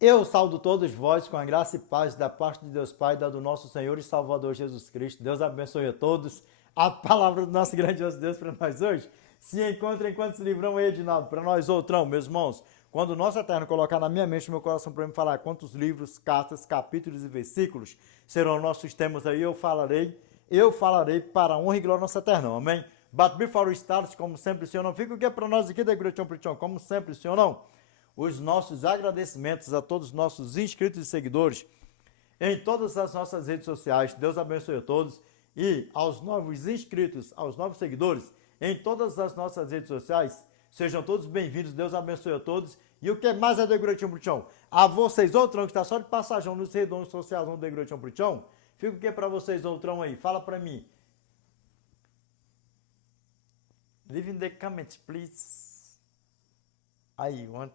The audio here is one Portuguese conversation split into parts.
Eu saúdo todos vós com a graça e paz da parte de Deus Pai, da do nosso Senhor e Salvador Jesus Cristo. Deus abençoe a todos. A palavra do nosso grandioso Deus para nós hoje se encontra enquanto se livrão aí, Edinaldo, para nós outrão, meus irmãos. Quando o nosso Eterno colocar na minha mente, no meu coração, para me falar quantos livros, cartas, capítulos e versículos serão nossos temas aí, eu falarei para a honra e glória do nosso Eterno, amém? But before we start, como sempre, Senhor, não fica o que é para nós aqui da Igreja Preachão, como sempre, Senhor, não. Os nossos agradecimentos a todos os nossos inscritos e seguidores em todas as nossas redes sociais. Deus abençoe a todos. E aos novos inscritos, aos novos seguidores em todas as nossas redes sociais, sejam todos bem-vindos. Deus abençoe a todos. E o que mais é do Igreja Preachão? A vocês, outrão, que está só de passagem nos redondos sociais do Igreja Preachão, fica o que é para vocês, outrão aí? Fala para mim. Leave in the comments, please. I want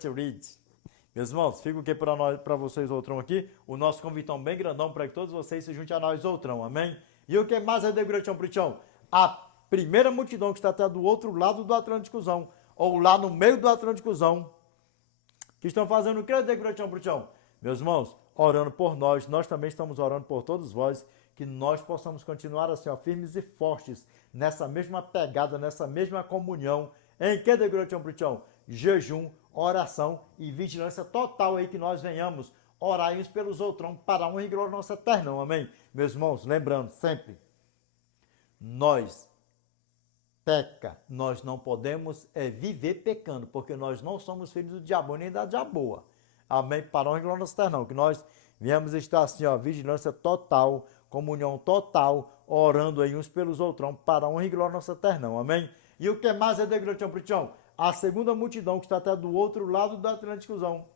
to read. Meus irmãos, fica o que para vocês, outrão, aqui? O nosso convitão bem grandão para que todos vocês se juntem a nós, outrão, amém? E o que mais é da Igreja Preachão? A primeira multidão que está até do outro lado do Atlânticozão, ou lá no meio do Atlânticozão, que estão fazendo o que da Igreja Preachão? Meus irmãos, orando por nós também estamos orando por todos vós, que nós possamos continuar assim, ó, firmes e fortes, nessa mesma pegada, nessa mesma comunhão, em que da Igreja Preachão? Jejum, oração e vigilância total aí, que nós venhamos orar uns pelos outros, para a honra e glória nossa eterna, amém? Meus irmãos, lembrando sempre, nós não podemos viver pecando, porque nós não somos filhos do diabo nem da diaboa, amém? Para a honra e glória nossa eterna, que nós viemos estar assim, ó, vigilância total, comunhão total, orando aí uns pelos outros, para a honra e glória nossa eterna, amém? E o que mais é da Igreja Preachão? A segunda multidão que está até do outro lado do Atlânticozão,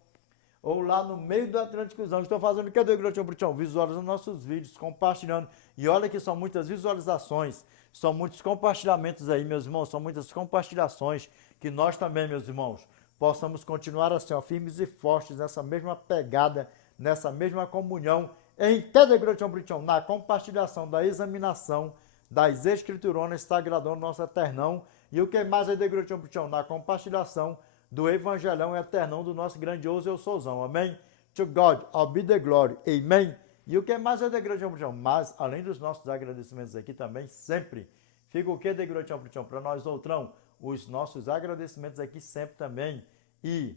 ou lá no meio do Atlânticozão, estão fazendo o que da Igreja Preachão? Visualizando nossos vídeos, compartilhando. E olha que são muitas visualizações, são muitos compartilhamentos aí, meus irmãos, são muitas compartilhações, que nós também, meus irmãos, possamos continuar assim, ó, firmes e fortes nessa mesma pegada, nessa mesma comunhão, em que da Igreja Preachão? Na compartilhação da examinação das Escrituronas Sagradão do nosso Eternão. E o que mais é da Igreja Preachão? Na compartilhação do Evangelhão Eternão do nosso grandioso Eu Souzão. Amém? To God, all be the glory. Amen? E o que mais é da Igreja Preachão? Mas, além dos nossos agradecimentos aqui também, sempre fica o que da Igreja Preachão? Para nós, outrão, os nossos agradecimentos aqui sempre também. E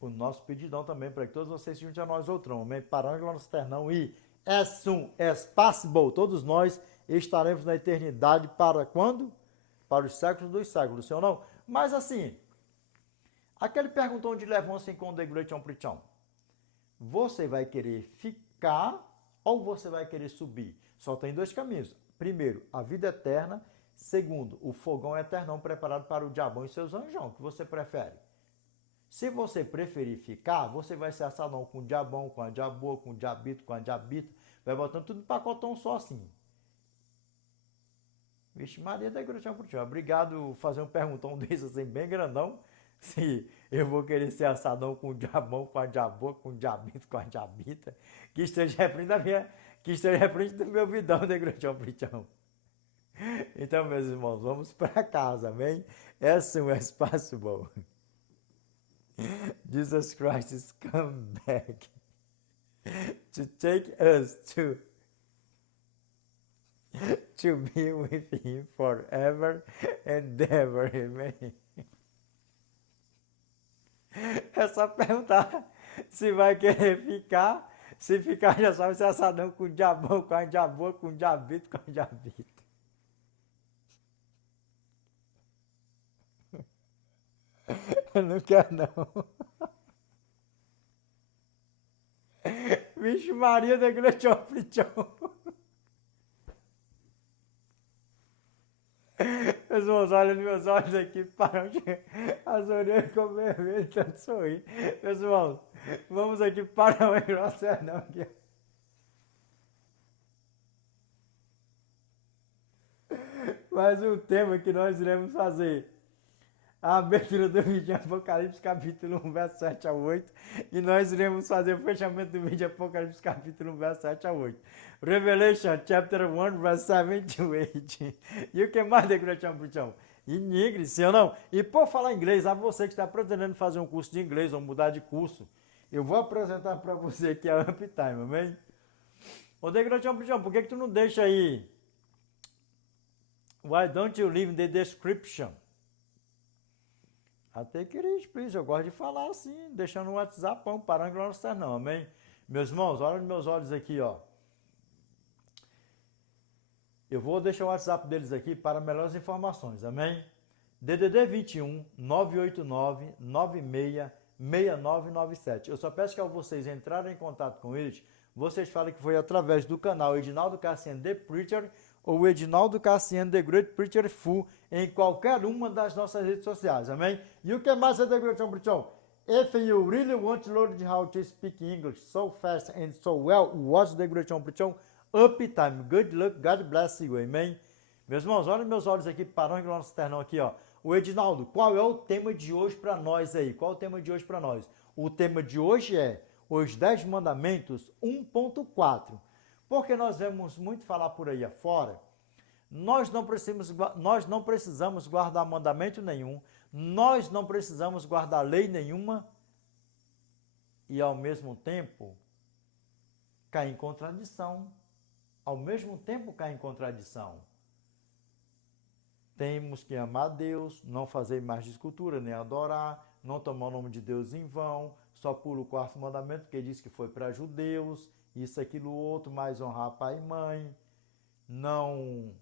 o nosso pedidão também, para que todos vocês se juntem a nós, outrão. Amém? Para o nosso Eternão. E as soon as possible, todos nós estaremos na eternidade para quando? Para os séculos dos séculos, sim ou não? Mas assim, aquele perguntou onde levam-se com The Great Preachão. Você vai querer ficar ou você vai querer subir? Só tem dois caminhos. Primeiro, a vida eterna. Segundo, o fogão eternão preparado para o diabão e seus anjão. O que você prefere? Se você preferir ficar, você vai ser assalão com o diabão, com a diaboa, com o diabito, com a diabita. Vai botando tudo no pacotão só assim. Vixe Maria da Igreja Preachão. Obrigado por fazer um perguntão desse assim, bem grandão. Se eu vou querer ser assadão com o diabão, com a diaboa, com o diabito, com a diabita. Que esteja repreendido do meu vidão da Igreja Preachão. Então, meus irmãos, vamos para casa, amém? As soon as possible. Jesus Christ is come back to take us to be with him forever and ever. Amen. É só perguntar se vai querer ficar. Se ficar, já sabe se é assadão com o diabão, com a diaboa, com o diabito, com a diabita. Eu não quero, não. Vixe Maria da Igreja Preachão. Meus olhos, meus olhos aqui param de... As orelhas ficam vermelhas, tanto sorrir. Meus irmãos, vamos aqui para o engrossar não aqui. Mais um tema que nós iremos fazer. A abertura do vídeo em Apocalipse capítulo 1, verso 7 a 8. E nós iremos fazer o fechamento do vídeo em Apocalipse capítulo 1, verso 7 a 8. Revelation chapter 1, verse 7 to 8. E o que mais da Igreja Preachão? E nigre, sim ou não? E por falar em inglês, a você que está pretendendo fazer um curso de inglês ou mudar de curso, eu vou apresentar para você aqui a Uptime, amém? Ô, Degratião, por que tu não deixa aí? Why don't you leave in the description? Até queria explicar, eu gosto de falar assim, deixando o WhatsApp, parando que não serve não, amém? Meus irmãos, olha nos meus olhos aqui, ó. Eu vou deixar o WhatsApp deles aqui para melhores informações, amém? DDD 21 989 96 6997. Eu só peço que ao vocês entrarem em contato com eles, vocês falem que foi através do canal Edinaldo Cassiano The Preacher ou Edinaldo Cassiano The Great Preacher Full em qualquer uma das nossas redes sociais, amém? E o que mais é The Great Preacher? If you really want to learn how to speak English so fast and so well, watch The Great Preacher Uptime. Good luck, God bless you, amém? Meus irmãos, olha meus olhos aqui, parando em nosso ternão aqui, ó. O Edinaldo, qual é o tema de hoje para nós aí? Qual é o tema de hoje para nós? O tema de hoje é os 10 mandamentos 1.4. Porque nós vemos muito falar por aí afora, nós não precisamos guardar mandamento nenhum, nós não precisamos guardar lei nenhuma e ao mesmo tempo cai em contradição. Ao mesmo tempo cai em contradição. Temos que amar a Deus, não fazer mais de escultura, nem adorar, não tomar o nome de Deus em vão, só pula o quarto mandamento, porque diz que foi para judeus, isso, aquilo, outro, mais honrar pai e mãe, não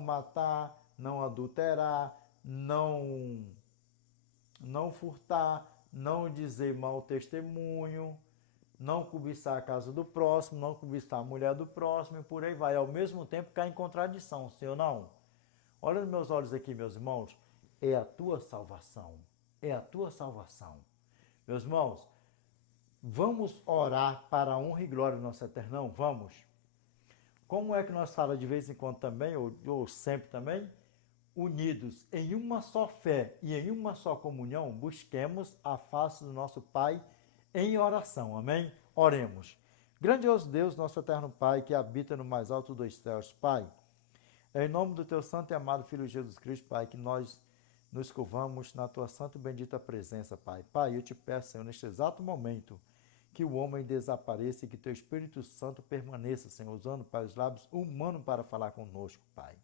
matar, não adulterar, não furtar, não dizer mau testemunho, não cobiçar a casa do próximo, não cobiçar a mulher do próximo e por aí vai. Ao mesmo tempo cai em contradição, sim ou não? Olha nos meus olhos aqui, meus irmãos. É a tua salvação. É a tua salvação. Meus irmãos, vamos orar para a honra e glória do nosso Eternão? Vamos. Como é que nós falamos de vez em quando também, ou sempre também? Unidos em uma só fé e em uma só comunhão, busquemos a face do nosso Pai em oração, amém? Oremos. Grandioso Deus, nosso eterno Pai, que habita no mais alto dos céus, Pai, é em nome do teu santo e amado Filho Jesus Cristo, Pai, que nós nos curvamos na tua santa e bendita presença, Pai. Pai, eu te peço, Senhor, neste exato momento, que o homem desapareça e que teu Espírito Santo permaneça, Senhor, usando, Pai, os lábios humanos para falar conosco, Pai.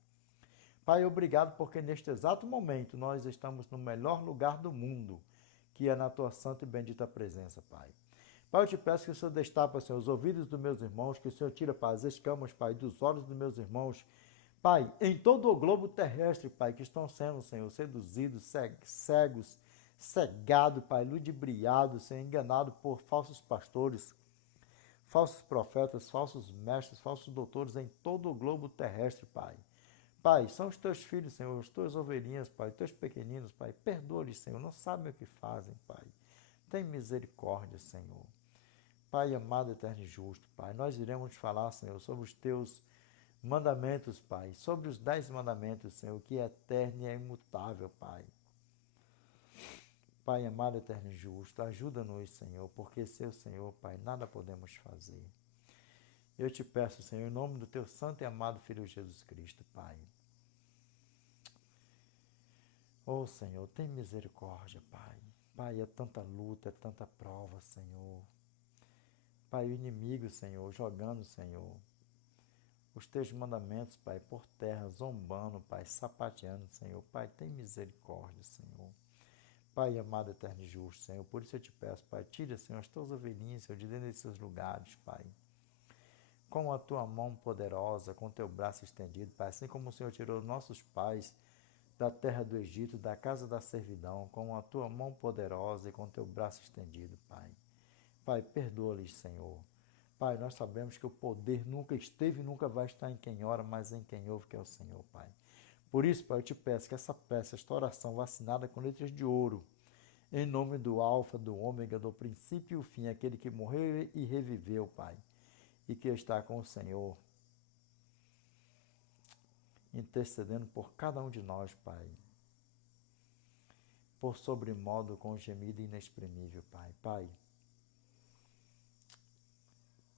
Pai, obrigado porque neste exato momento nós estamos no melhor lugar do mundo, que é na tua santa e bendita presença, Pai. Pai, eu te peço que o Senhor destapa, Senhor, os ouvidos dos meus irmãos, que o Senhor tira, Pai, as escamas, Pai, dos olhos dos meus irmãos, Pai, em todo o globo terrestre, Pai, que estão sendo, Senhor, seduzidos, cegos, cegados, Pai, ludibriados, Senhor, enganados por falsos pastores, falsos profetas, falsos mestres, falsos doutores em todo o globo terrestre, Pai. Pai, são os teus filhos, Senhor, as tuas ovelhinhas, Pai, os teus pequeninos, Pai. Perdoa-lhes, Senhor, não sabem o que fazem, Pai. Tem misericórdia, Senhor. Pai amado, eterno e justo, Pai, nós iremos falar, Senhor, sobre os teus mandamentos, Pai, sobre os 10 mandamentos, Senhor, que é eterno e é imutável, Pai. Pai amado, eterno e justo, ajuda-nos, Senhor, porque sem o Senhor, Pai, nada podemos fazer. Eu te peço, Senhor, em nome do teu santo e amado Filho Jesus Cristo, Pai. Oh, Senhor, tem misericórdia, Pai. Pai, é tanta luta, é tanta prova, Senhor. Pai, o inimigo, Senhor, jogando, Senhor, os teus mandamentos, Pai, por terra, zombando, Pai, sapateando, Senhor. Pai, tem misericórdia, Senhor. Pai, amado, eterno e justo, Senhor, por isso eu te peço, Pai, tira, Senhor, as tuas ovelhinhas, Senhor, de dentro desses lugares, Pai. Com a tua mão poderosa, com o teu braço estendido, Pai, assim como o Senhor tirou nossos pais da terra do Egito, da casa da servidão, com a tua mão poderosa e com o teu braço estendido, Pai. Pai, perdoa-lhes, Senhor. Pai, nós sabemos que o poder nunca esteve e nunca vai estar em quem ora, mas em quem ouve, que é o Senhor, Pai. Por isso, Pai, eu te peço que essa peça, esta oração vacinada com letras de ouro, em nome do Alfa, do Ômega, do princípio e o fim, aquele que morreu e reviveu, Pai, e que está com o Senhor, intercedendo por cada um de nós, Pai, por sobremodo com gemido inexprimível, Pai. Pai,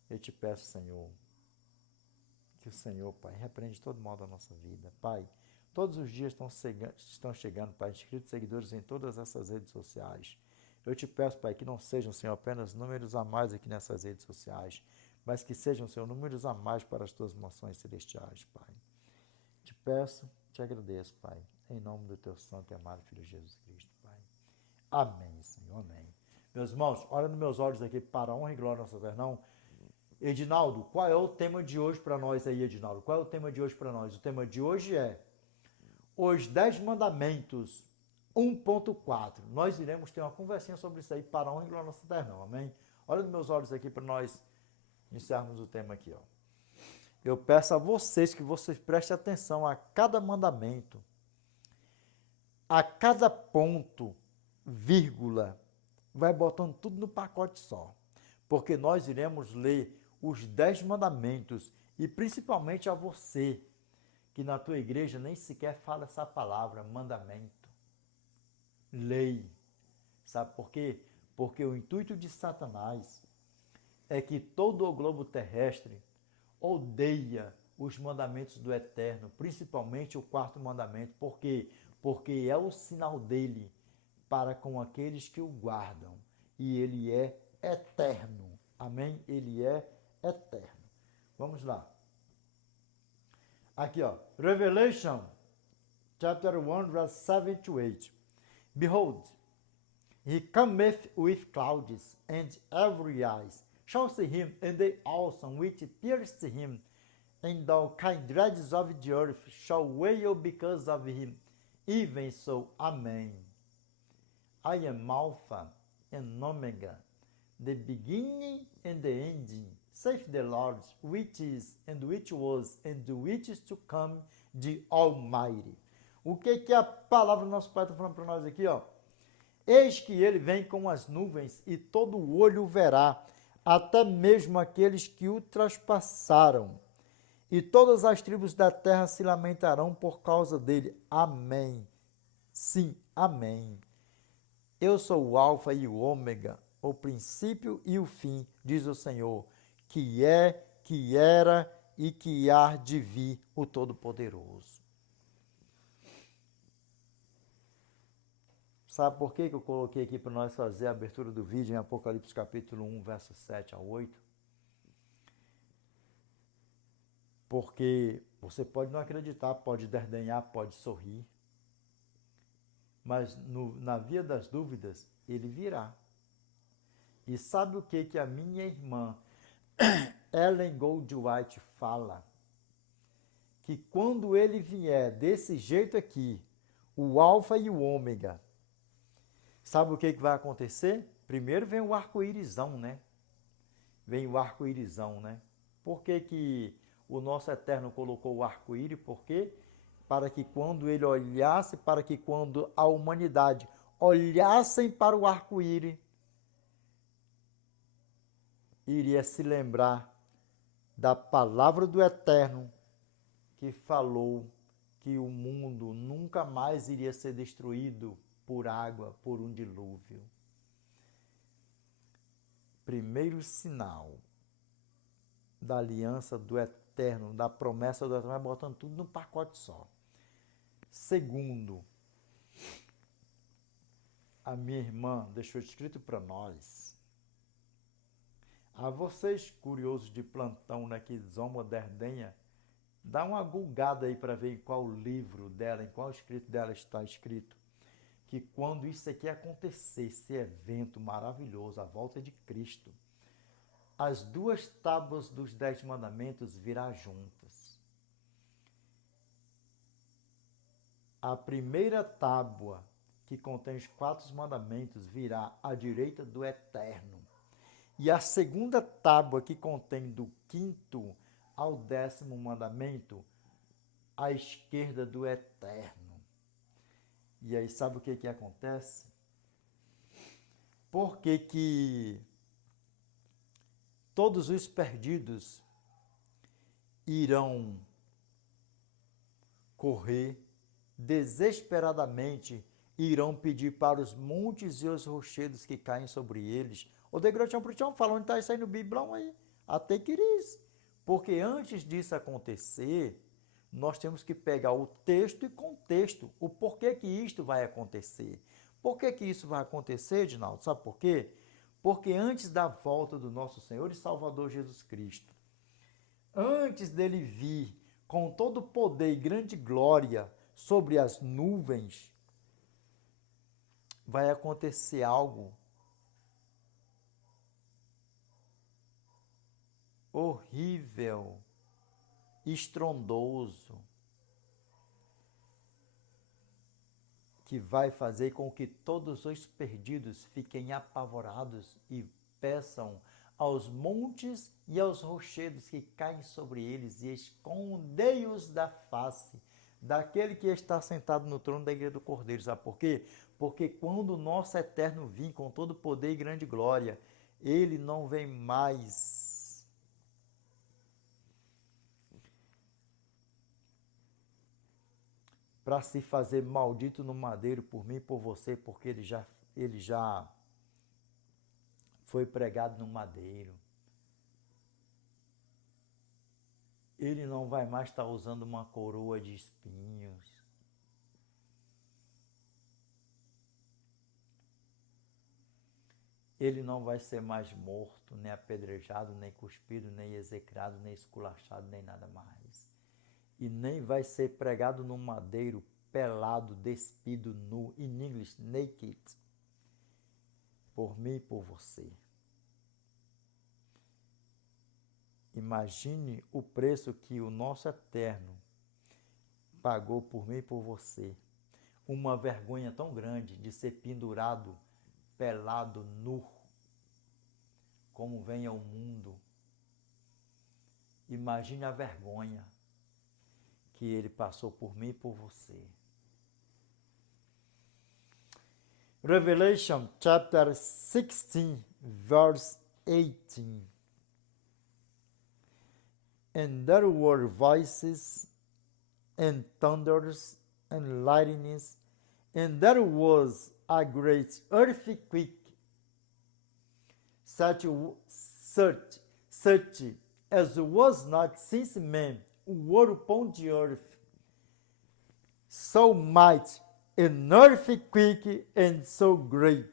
eu te peço, Senhor, que o Senhor, Pai, repreende todo mal da nossa vida. Pai, Todos os dias estão chegando, Pai, inscritos seguidores em todas essas redes sociais. Eu te peço, Pai, que não sejam, Senhor, apenas números a mais aqui nessas redes sociais, mas que sejam, Senhor, números a mais para as tuas mansões celestiais, Pai. Te peço, te agradeço, Pai, em nome do teu santo e amado Filho Jesus Cristo, Pai. Amém, Senhor, amém. Meus irmãos, olha nos meus olhos aqui para a honra e glória do nosso Eternão. Edinaldo, qual é o tema de hoje para nós aí, Edinaldo? Qual é o tema de hoje para nós? O tema de hoje é os 10 mandamentos 1.4. Nós iremos ter uma conversinha sobre isso aí para a honra e glória do nosso Eternão, amém? Olha nos meus olhos aqui para nós iniciarmos o tema aqui, ó. Eu peço a vocês que vocês prestem atenção a cada mandamento, a cada ponto, vírgula, vai botando tudo no pacote só, porque nós iremos ler os 10 mandamentos e principalmente a você, que na tua igreja nem sequer fala essa palavra, mandamento, lei. Sabe por quê? Porque o intuito de Satanás é que todo o globo terrestre odeia os mandamentos do Eterno, principalmente o 4º mandamento. Por quê? Porque é o sinal dele para com aqueles que o guardam. E ele é eterno. Amém? Ele é eterno. Vamos lá. Aqui, ó. Revelation, chapter 1, verse 7 to 8. Behold, he cometh with clouds, and every eye shall see him, and the awesome which pierced him, and all kindreds of the earth shall wail because of him. Even so, Amen. I am Alpha and Omega, the beginning and the ending, saith the Lord, which is, and which was, and which is to come, the Almighty. O que a palavra do nosso Pai está falando para nós aqui, ó? Eis que ele vem com as nuvens, e todo olho o verá, até mesmo aqueles que o traspassaram. E todas as tribos da terra se lamentarão por causa dele. Amém. Sim, amém. Eu sou o Alfa e o Ômega, o princípio e o fim, diz o Senhor, que é, que era e que há de vir, o Todo-Poderoso. Sabe por que eu coloquei aqui para nós fazer a abertura do vídeo em Apocalipse capítulo 1, versos 7 a 8? Porque você pode não acreditar, pode desdenhar, pode sorrir, mas na via das dúvidas, ele virá. E sabe o que a minha irmã Ellen Goldwhite fala? Que quando ele vier desse jeito aqui, o Alfa e o Ômega, sabe o que vai acontecer? Primeiro vem o arco-írisão, né? Vem o arco-írisão, né? Por que o nosso Eterno colocou o arco-íris? Porque para que quando ele olhasse, para que quando a humanidade olhassem para o arco-íris, iria se lembrar da palavra do Eterno que falou que o mundo nunca mais iria ser destruído por água, por um dilúvio. Primeiro sinal da aliança do Eterno, da promessa do Eterno, vai botando tudo num pacote só. Segundo, a minha irmã deixou escrito para nós. A vocês, curiosos de plantão, né, que zomba derdenha, dá uma gulgada aí para ver em qual livro dela, em qual escrito dela está escrito que quando isso aqui acontecer, esse evento maravilhoso, a volta de Cristo, as 2 tábuas dos 10 mandamentos virá juntas. A primeira tábua, que contém os 4 mandamentos, virá à direita do Eterno. E a segunda tábua, que contém do 5º ao 10º mandamento, à esquerda do Eterno. E aí, sabe o que acontece? Por que todos os perdidos irão correr desesperadamente, irão pedir para os montes e os rochedos que caem sobre eles? O degrotão prutião fala onde está isso aí no Biblão aí. Até que isso. Porque antes disso acontecer, nós temos que pegar o texto e contexto, o porquê que isto vai acontecer. Por que que isso vai acontecer, Edinaldo? Sabe por quê? Porque antes da volta do nosso Senhor e Salvador Jesus Cristo, antes dele vir com todo o poder e grande glória sobre as nuvens, vai acontecer algo horrível, estrondoso, que vai fazer com que todos os perdidos fiquem apavorados e peçam aos montes e aos rochedos que caem sobre eles e escondei-os da face daquele que está sentado no trono da igreja do Cordeiro. Sabe por quê? Porque quando o nosso Eterno vir com todo poder e grande glória, ele não vem mais para se fazer maldito no madeiro por mim e por você, porque ele já foi pregado no madeiro. Ele não vai mais estar usando uma coroa de espinhos. Ele não vai ser mais morto, nem apedrejado, nem cuspido, nem execrado, nem esculachado, nem nada mais. E nem vai ser pregado no madeiro, pelado, despido, nu, in English, naked, por mim e por você. Imagine o preço que o nosso Eterno pagou por mim e por você. Uma vergonha tão grande de ser pendurado, pelado, nu, como vem ao mundo. Imagine a vergonha que ele passou por mim e por você. Revelation chapter 16, verse 18. And there were voices and thunders and lightnings, and there was a great earthquake, such as was not since men were upon the earth, so mighty an earthquake and so great.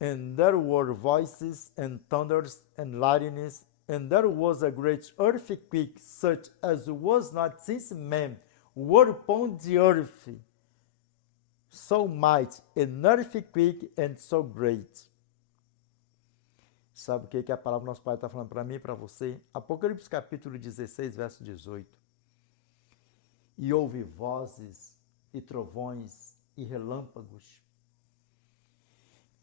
And there were voices and thunders and lightnings, and there was a great earthquake, such as was not since men were upon the earth, so mighty an earthquake and so great. Sabe o que a palavra do nosso Pai está falando para mim e para você? Apocalipse capítulo 16, verso 18. E houve vozes e trovões e relâmpagos,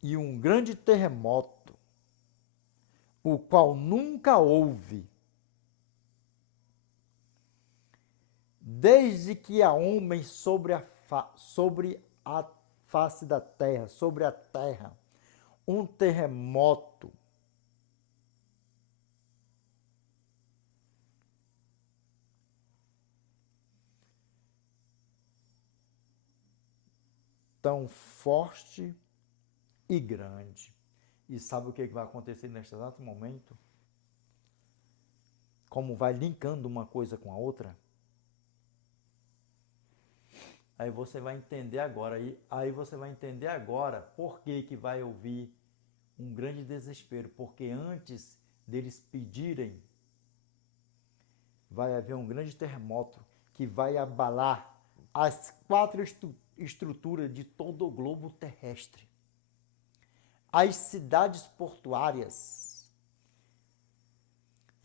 e um grande terremoto, o qual nunca houve, desde que há homem sobre a face da terra, sobre a terra, um terremoto tão forte e grande. E sabe o que vai acontecer neste exato momento? Como vai linkando uma coisa com a outra? Aí você vai entender agora. Aí você vai entender agora por que vai ouvir um grande desespero. Porque antes deles pedirem, vai haver um grande terremoto que vai abalar as quatro estruturas de todo o globo terrestre. As cidades portuárias,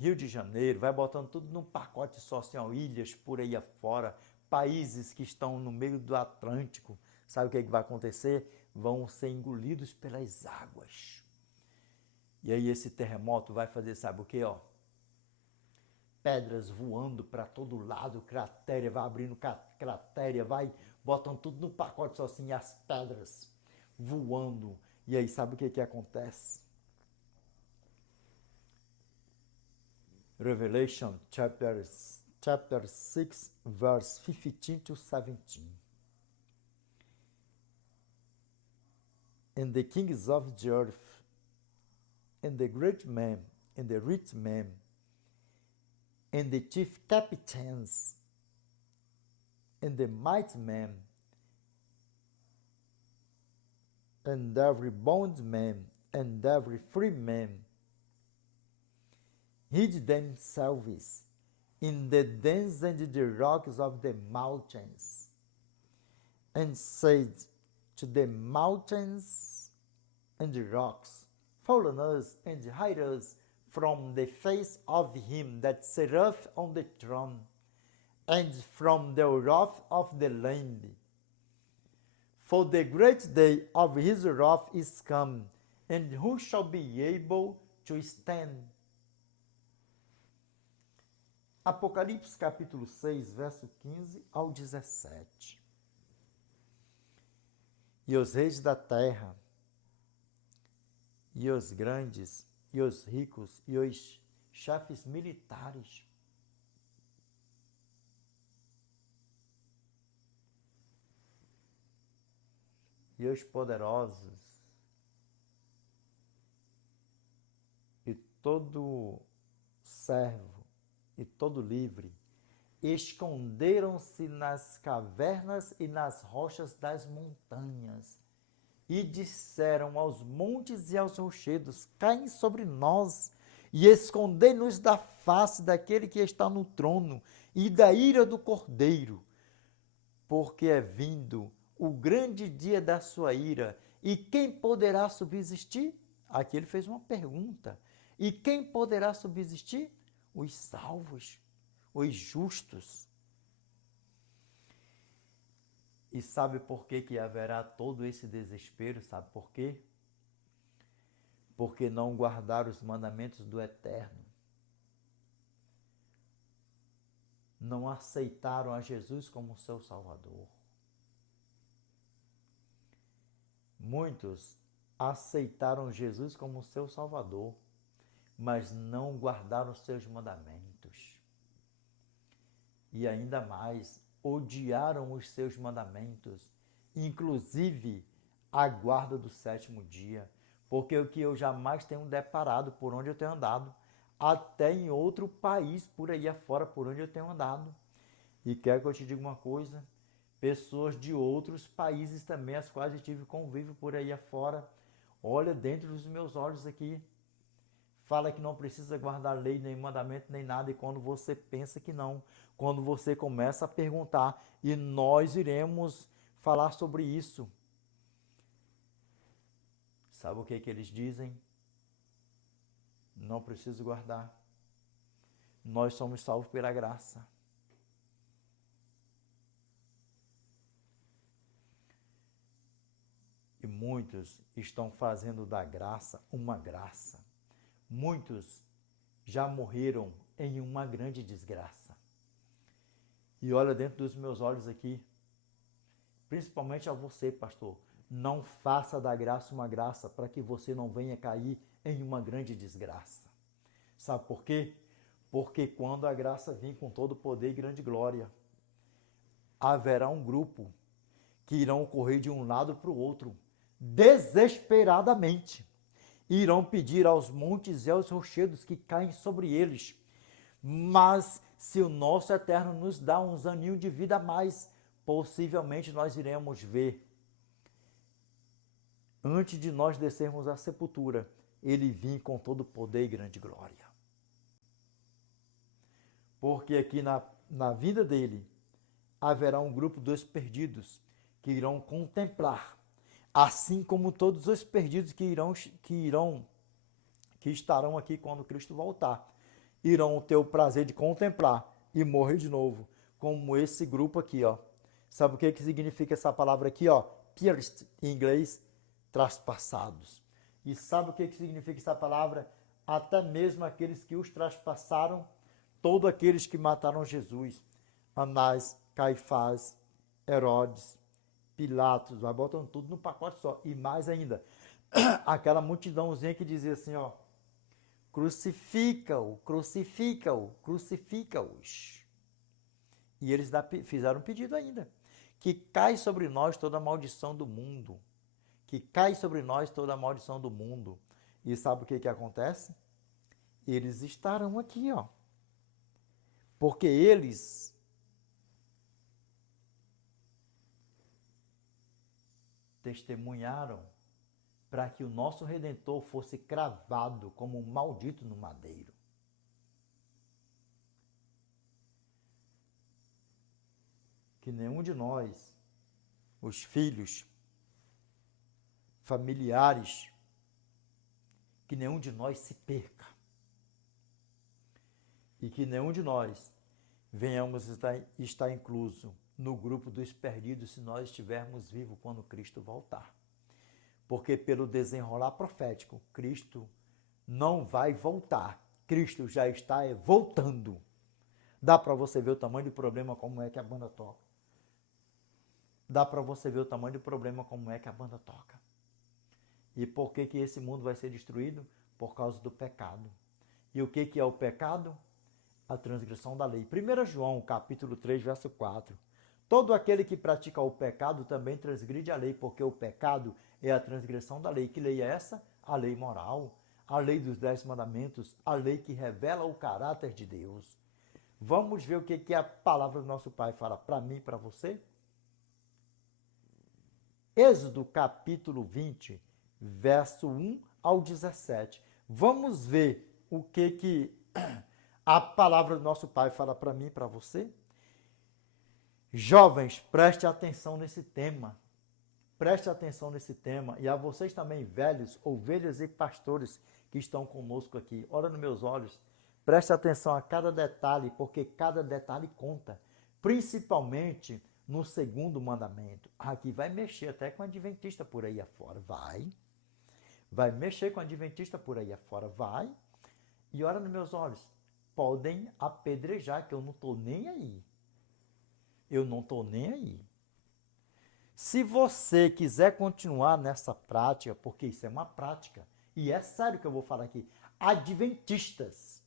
Rio de Janeiro, vai botando tudo num pacote só, assim, ó, ilhas por aí afora, países que estão no meio do Atlântico, sabe o que vai acontecer? Vão ser engolidos pelas águas. E aí esse terremoto vai fazer, sabe o que, ó? Pedras voando para todo lado, cratéria, vai abrindo cratéria, vai botando tudo no pacote só, assim, as pedras voando. E aí, sabe o que acontece? Revelation chapter 6, verse 15 to 17. And the kings of the earth and the great men, and the rich men, and the chief captains, and the mighty men, and every bondman, and every free man, hid themselves in the dens and the rocks of the mountains, and said to the mountains and the rocks, Fall on us and hide us from the face of him that sitteth on the throne, and from the wrath of the Lamb. For the great day of his wrath is come, and who shall be able to stand? Apocalipse capítulo 6, verso 15 ao 17. E os reis da terra, e os grandes, e os ricos, e os chefes militares, e os poderosos, e todo servo, e todo livre, esconderam-se nas cavernas e nas rochas das montanhas, e disseram aos montes e aos rochedos, caem sobre nós, e escondei-nos da face daquele que está no trono, e da ira do Cordeiro, porque é vindo o grande dia da sua ira, e quem poderá subsistir? Aqui ele fez uma pergunta, e quem poderá subsistir? Os salvos, os justos. E sabe por que haverá todo esse desespero? Sabe por quê? Porque não guardaram os mandamentos do Eterno. Não aceitaram a Jesus como seu Salvador. Muitos aceitaram Jesus como seu Salvador, mas não guardaram os seus mandamentos. E ainda mais, odiaram os seus mandamentos, inclusive a guarda do sétimo dia, porque o que eu jamais tenho deparado por onde eu tenho andado, até em outro país por aí afora por onde eu tenho andado. E quero que eu te diga uma coisa, pessoas de outros países também, as quais eu tive convívio por aí afora, olha dentro dos meus olhos aqui, fala que não precisa guardar lei, nem mandamento, nem nada, e quando você pensa que não, quando você começa a perguntar, e nós iremos falar sobre isso. Sabe o que eles dizem? Não preciso guardar. Nós somos salvos pela graça. E muitos estão fazendo da graça uma graça. Muitos já morreram em uma grande desgraça. E olha dentro dos meus olhos aqui, principalmente a você, pastor, não faça da graça uma graça para que você não venha cair em uma grande desgraça. Sabe por quê? Porque quando a graça vir com todo poder e grande glória, haverá um grupo que irão correr de um lado para o outro, desesperadamente. Irão pedir aos montes e aos rochedos que caem sobre eles. Mas se o nosso Eterno nos dá uns aninhos de vida a mais, possivelmente nós iremos ver, antes de nós descermos à sepultura, ele vir com todo poder e grande glória. Porque aqui na vida dele, haverá um grupo dos perdidos que irão contemplar, assim como todos os perdidos que estarão aqui quando Cristo voltar, irão ter o prazer de contemplar e morrer de novo, como esse grupo aqui, ó. Sabe o que significa essa palavra aqui, ó? Pierced, em inglês, traspassados. E sabe o que significa essa palavra? Até mesmo aqueles que os traspassaram, todos aqueles que mataram Jesus, Anás, Caifás, Herodes, Pilatos, vai botando tudo no pacote só. E mais ainda, aquela multidãozinha que dizia assim, ó, crucifica-o, crucifica-o, crucifica-os. E eles fizeram um pedido ainda, que cai sobre nós toda a maldição do mundo, que cai sobre nós toda a maldição do mundo. E sabe o que acontece? Eles estarão aqui, ó. Porque eles testemunharam para que o nosso Redentor fosse cravado como um maldito no madeiro. Que nenhum de nós, os filhos, familiares, que nenhum de nós se perca. E que nenhum de nós venhamos estar incluso no grupo dos perdidos se nós estivermos vivos quando Cristo voltar. Porque pelo desenrolar profético, Cristo não vai voltar. Cristo já está voltando. Dá para você ver o tamanho do problema como é que a banda toca. Dá para você ver o tamanho do problema como é que a banda toca. E por que esse mundo vai ser destruído? Por causa do pecado. E o que é o pecado? A transgressão da lei. 1 João, capítulo 3, verso 4. Todo aquele que pratica o pecado também transgride a lei, porque o pecado é a transgressão da lei. Que lei é essa? A lei moral, a lei dos 10 mandamentos, a lei que revela o caráter de Deus. Vamos ver o que a palavra do nosso Pai fala para mim e para você? Êxodo capítulo 20, verso 1 ao 17. Vamos ver o que a palavra do nosso Pai fala para mim e para você? Jovens, preste atenção nesse tema. Preste atenção nesse tema. E a vocês também, velhos, ovelhas e pastores que estão conosco aqui. Olha nos meus olhos. Preste atenção a cada detalhe, porque cada detalhe conta. Principalmente no segundo mandamento. Aqui vai mexer até com a adventista por aí afora. Vai mexer com a adventista por aí afora. Vai. E olha nos meus olhos. Podem apedrejar, que eu não estou nem aí. Eu não estou nem aí. Se você quiser continuar nessa prática, porque isso é uma prática, e é sério que eu vou falar aqui, adventistas,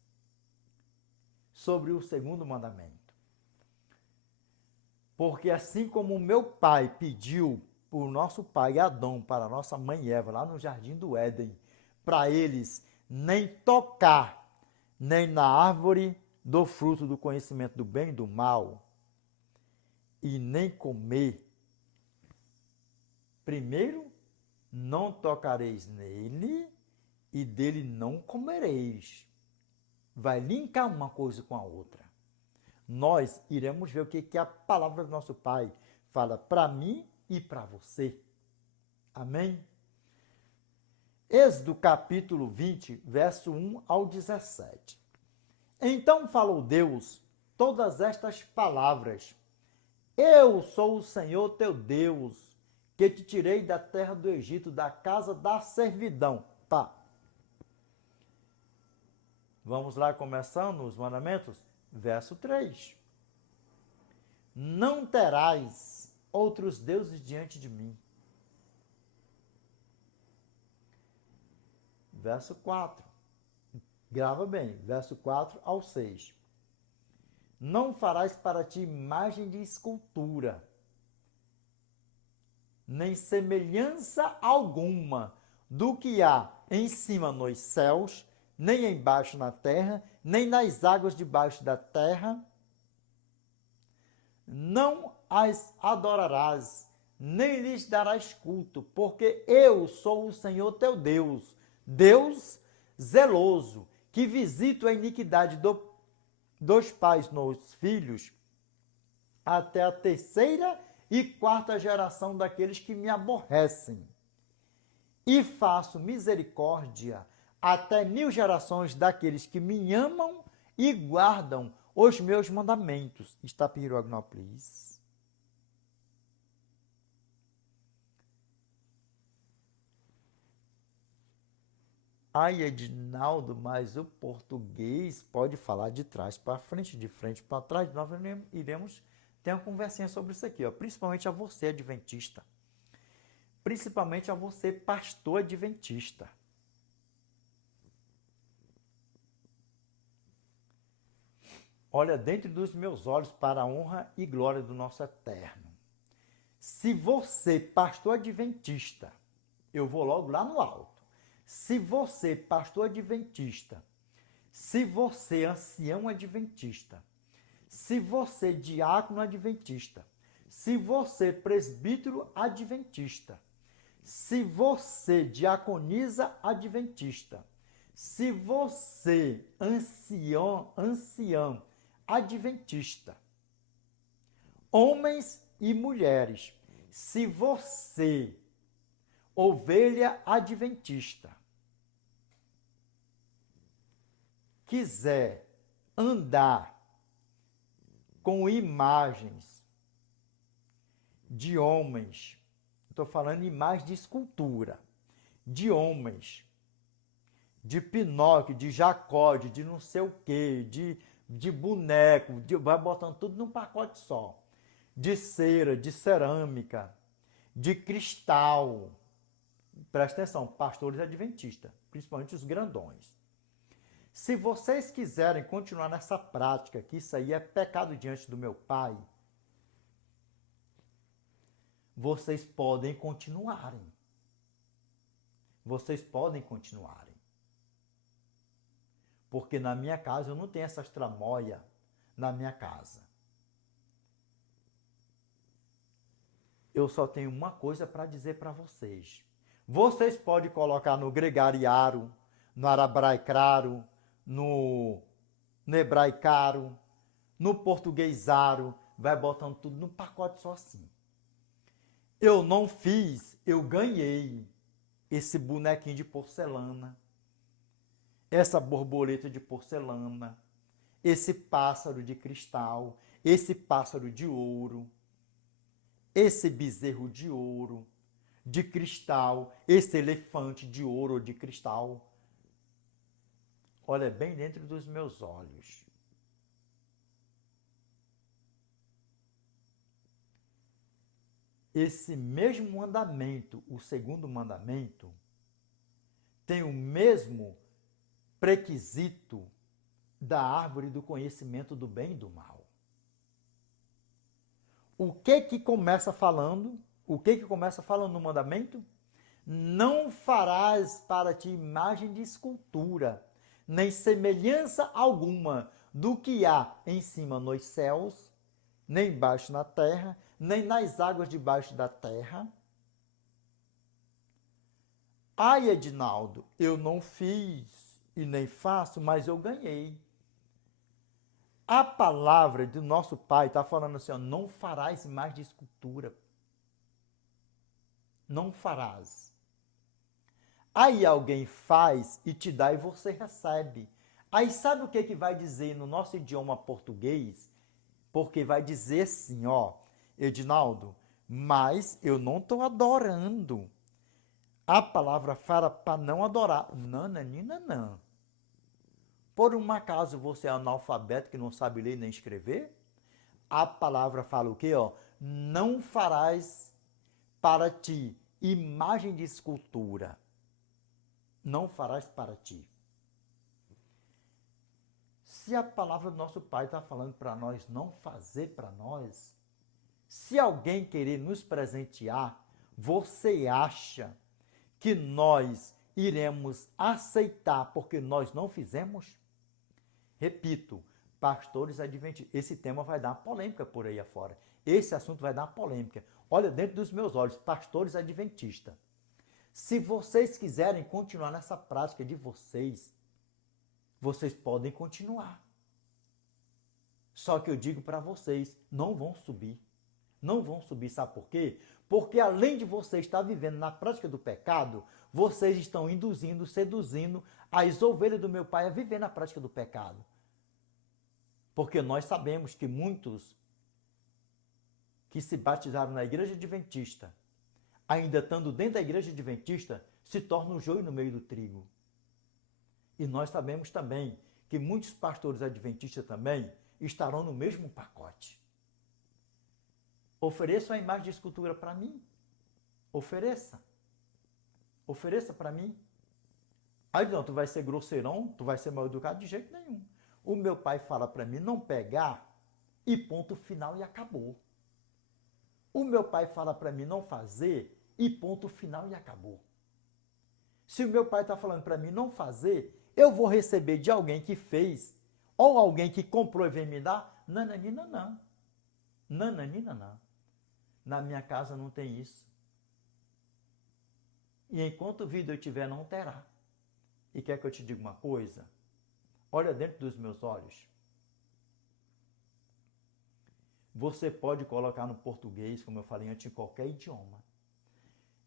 sobre o segundo mandamento. Porque assim como o meu pai pediu para o nosso pai Adão, para a nossa mãe Eva, lá no Jardim do Éden, para eles nem tocar, nem na árvore do fruto do conhecimento do bem e do mal, e nem comer. Primeiro, não tocareis nele e dele não comereis. Vai linkar uma coisa com a outra. Nós iremos ver o que a palavra do nosso Pai fala para mim e para você. Amém? Êxodo capítulo 20, verso 1 ao 17. Então falou Deus todas estas palavras. Eu sou o Senhor teu Deus, que te tirei da terra do Egito, da casa da servidão. Tá. Vamos lá, começando os mandamentos? Verso 3. Não terás outros deuses diante de mim. Verso 4. Grava bem, verso 4 ao 6. Não farás para ti imagem de escultura, nem semelhança alguma do que há em cima nos céus, nem embaixo na terra, nem nas águas debaixo da terra. Não as adorarás, nem lhes darás culto, porque eu sou o Senhor teu Deus, Deus zeloso, que visito a iniquidade dos pais nos filhos, até a terceira e quarta geração daqueles que me aborrecem. E faço misericórdia até 1000 gerações daqueles que me amam e guardam os meus mandamentos. Está Pirognópolis. Ai, Edinaldo, mas o português pode falar de trás para frente, de frente para trás. Nós iremos ter uma conversinha sobre isso aqui, ó. Principalmente a você, adventista. Principalmente a você, pastor adventista. Olha dentro dos meus olhos para a honra e glória do nosso Eterno. Se você, pastor adventista, eu vou logo lá no alto. Se você, pastor adventista, se você, ancião adventista, se você, diácono adventista, se você, presbítero adventista, se você, diaconisa adventista, se você, ancião adventista, homens e mulheres, se você, ovelha adventista, quiser andar com imagens de homens, estou falando imagens de escultura, de homens, de Pinóquio, de Jacó, de não sei o quê, de boneco, vai botando tudo num pacote só, de cera, de cerâmica, de cristal. Presta atenção, pastores adventistas, principalmente os grandões. Se vocês quiserem continuar nessa prática, que isso aí é pecado diante do meu Pai, vocês podem continuarem. Vocês podem continuarem. Porque na minha casa eu não tenho essas tramóias na minha casa. Eu só tenho uma coisa para dizer para vocês. Vocês podem colocar no gregariário, no arabraicraro, no hebraicaro, no portuguesaro, vai botando tudo num pacote só assim. Eu não fiz, eu ganhei esse bonequinho de porcelana, essa borboleta de porcelana, esse pássaro de cristal, esse pássaro de ouro, esse bezerro de ouro, de cristal, esse elefante de ouro ou de cristal. Olha bem dentro dos meus olhos. Esse mesmo mandamento, o segundo mandamento, tem o mesmo prequisito da árvore do conhecimento do bem e do mal. O que começa falando? O que começa falando no mandamento? Não farás para ti imagem de escultura, nem semelhança alguma do que há em cima nos céus, nem embaixo na terra, nem nas águas debaixo da terra. Ai, Edinaldo, eu não fiz e nem faço, mas eu ganhei. A palavra do nosso Pai está falando assim, ó, não farás imagem de escultura. Não farás. Aí alguém faz e te dá e você recebe. Aí sabe o que vai dizer no nosso idioma português? Porque vai dizer assim, ó, Edinaldo, mas eu não estou adorando. A palavra fala para não adorar. Nananina, não. Por um acaso você é analfabeto que não sabe ler nem escrever? A palavra fala o quê? Ó? Não farás para ti imagem de escultura. Não farás para ti. Se a palavra do nosso Pai está falando para nós não fazer para nós, se alguém querer nos presentear, você acha que nós iremos aceitar porque nós não fizemos? Repito, pastores adventistas, esse tema vai dar polêmica por aí afora. Esse assunto vai dar polêmica. Olha dentro dos meus olhos, pastores adventistas. Se vocês quiserem continuar nessa prática de vocês, vocês podem continuar. Só que eu digo para vocês, não vão subir. Não vão subir, sabe por quê? Porque além de vocês estar vivendo na prática do pecado, vocês estão induzindo, seduzindo as ovelhas do meu Pai a viver na prática do pecado. Porque nós sabemos que muitos que se batizaram na igreja adventista, ainda estando dentro da igreja adventista, se tornam joio no meio do trigo. E nós sabemos também que muitos pastores adventistas também estarão no mesmo pacote. Ofereça uma imagem de escultura para mim. Ofereça. Ofereça para mim. Aí não, tu vai ser grosseirão, tu vai ser mal educado de jeito nenhum. O meu pai fala para mim não pegar e ponto final e acabou. O meu pai fala para mim não fazer e ponto final e acabou. Se o meu pai está falando para mim não fazer, eu vou receber de alguém que fez, ou alguém que comprou e vem me dar? Nananina, não. Nananina, não. Na minha casa não tem isso. E enquanto vida eu tiver, não terá. E quer que eu te diga uma coisa? Olha dentro dos meus olhos. Você pode colocar no português, como eu falei antes, em qualquer idioma.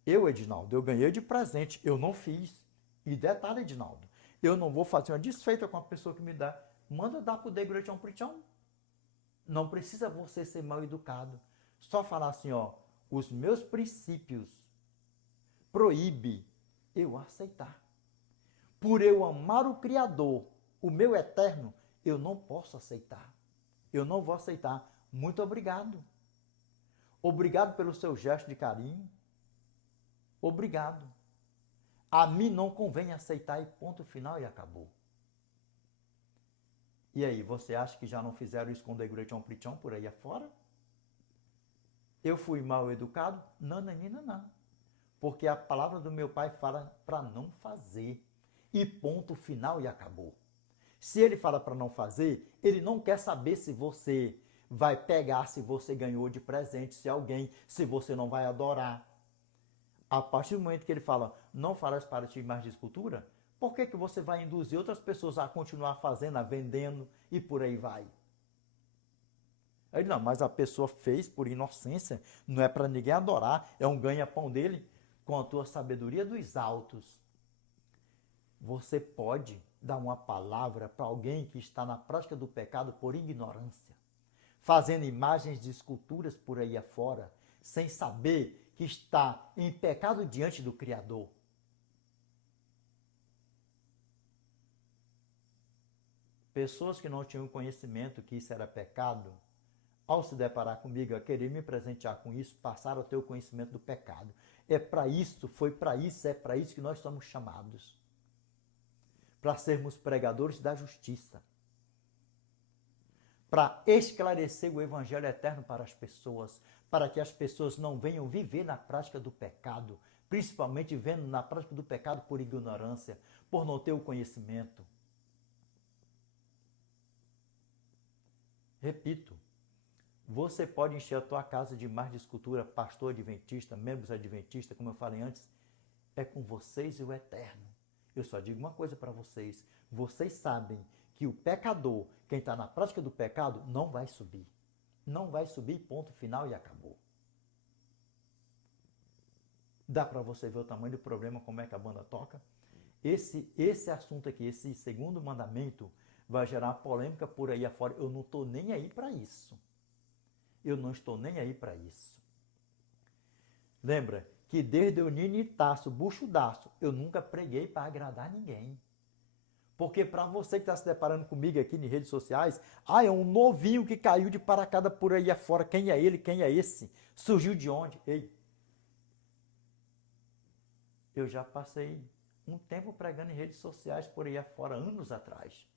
Eu, Edinaldo, eu ganhei de presente, eu não fiz. E detalhe, Edinaldo, eu não vou fazer uma desfeita com a pessoa que me dá. Manda dar pro degrechão prichão. Não precisa você ser mal educado. Só falar assim, ó, os meus princípios proíbe eu aceitar. Por eu amar o Criador, o meu eterno, eu não posso aceitar. Eu não vou aceitar. Muito obrigado. Obrigado pelo seu gesto de carinho. Obrigado. A mim não convém aceitar e ponto final e acabou. E aí, você acha que já não fizeram isso com o degrechão prichão por aí afora? Eu fui mal educado? Não, nanina, não. Porque a palavra do meu pai fala para não fazer. E ponto final e acabou. Se ele fala para não fazer, ele não quer saber se você vai pegar, se você ganhou de presente, se alguém, se você não vai adorar. A partir do momento que ele fala, não farás para ti mais de escultura, por que que você vai induzir outras pessoas a continuar fazendo, a vendendo e por aí vai? Aí não, mas a pessoa fez por inocência, não é para ninguém adorar, é um ganha-pão dele com a tua sabedoria dos altos. Você pode dar uma palavra para alguém que está na prática do pecado por ignorância, fazendo imagens de esculturas por aí afora, sem saber que está em pecado diante do Criador. Pessoas que não tinham conhecimento que isso era pecado, ao se deparar comigo, a querer me presentear com isso, passaram a ter o conhecimento do pecado. É para isso, foi para isso, é para isso que nós somos chamados. Para sermos pregadores da justiça. Para esclarecer o evangelho eterno para as pessoas, para que as pessoas não venham viver na prática do pecado, principalmente vivendo na prática do pecado por ignorância, por não ter o conhecimento. Repito, você pode encher a tua casa de mais de escultura, pastor adventista, membros adventistas, como eu falei antes, é com vocês e o eterno. Eu só digo uma coisa para vocês, vocês sabem que o pecador, quem está na prática do pecado, não vai subir. Não vai subir, ponto final e acabou. Dá para você ver o tamanho do problema, como é que a banda toca? Esse assunto aqui, esse segundo mandamento, vai gerar polêmica por aí afora. Eu não estou nem aí para isso. Eu não estou nem aí para isso. Lembra que desde o ninitaço, buchudaço, eu nunca preguei para agradar ninguém. Porque para você que está se deparando comigo aqui em redes sociais, é um novinho que caiu de paraquedas por aí afora. Quem é ele? Quem é esse? Surgiu de onde? Ei, eu já passei um tempo pregando em redes sociais por aí afora, anos atrás.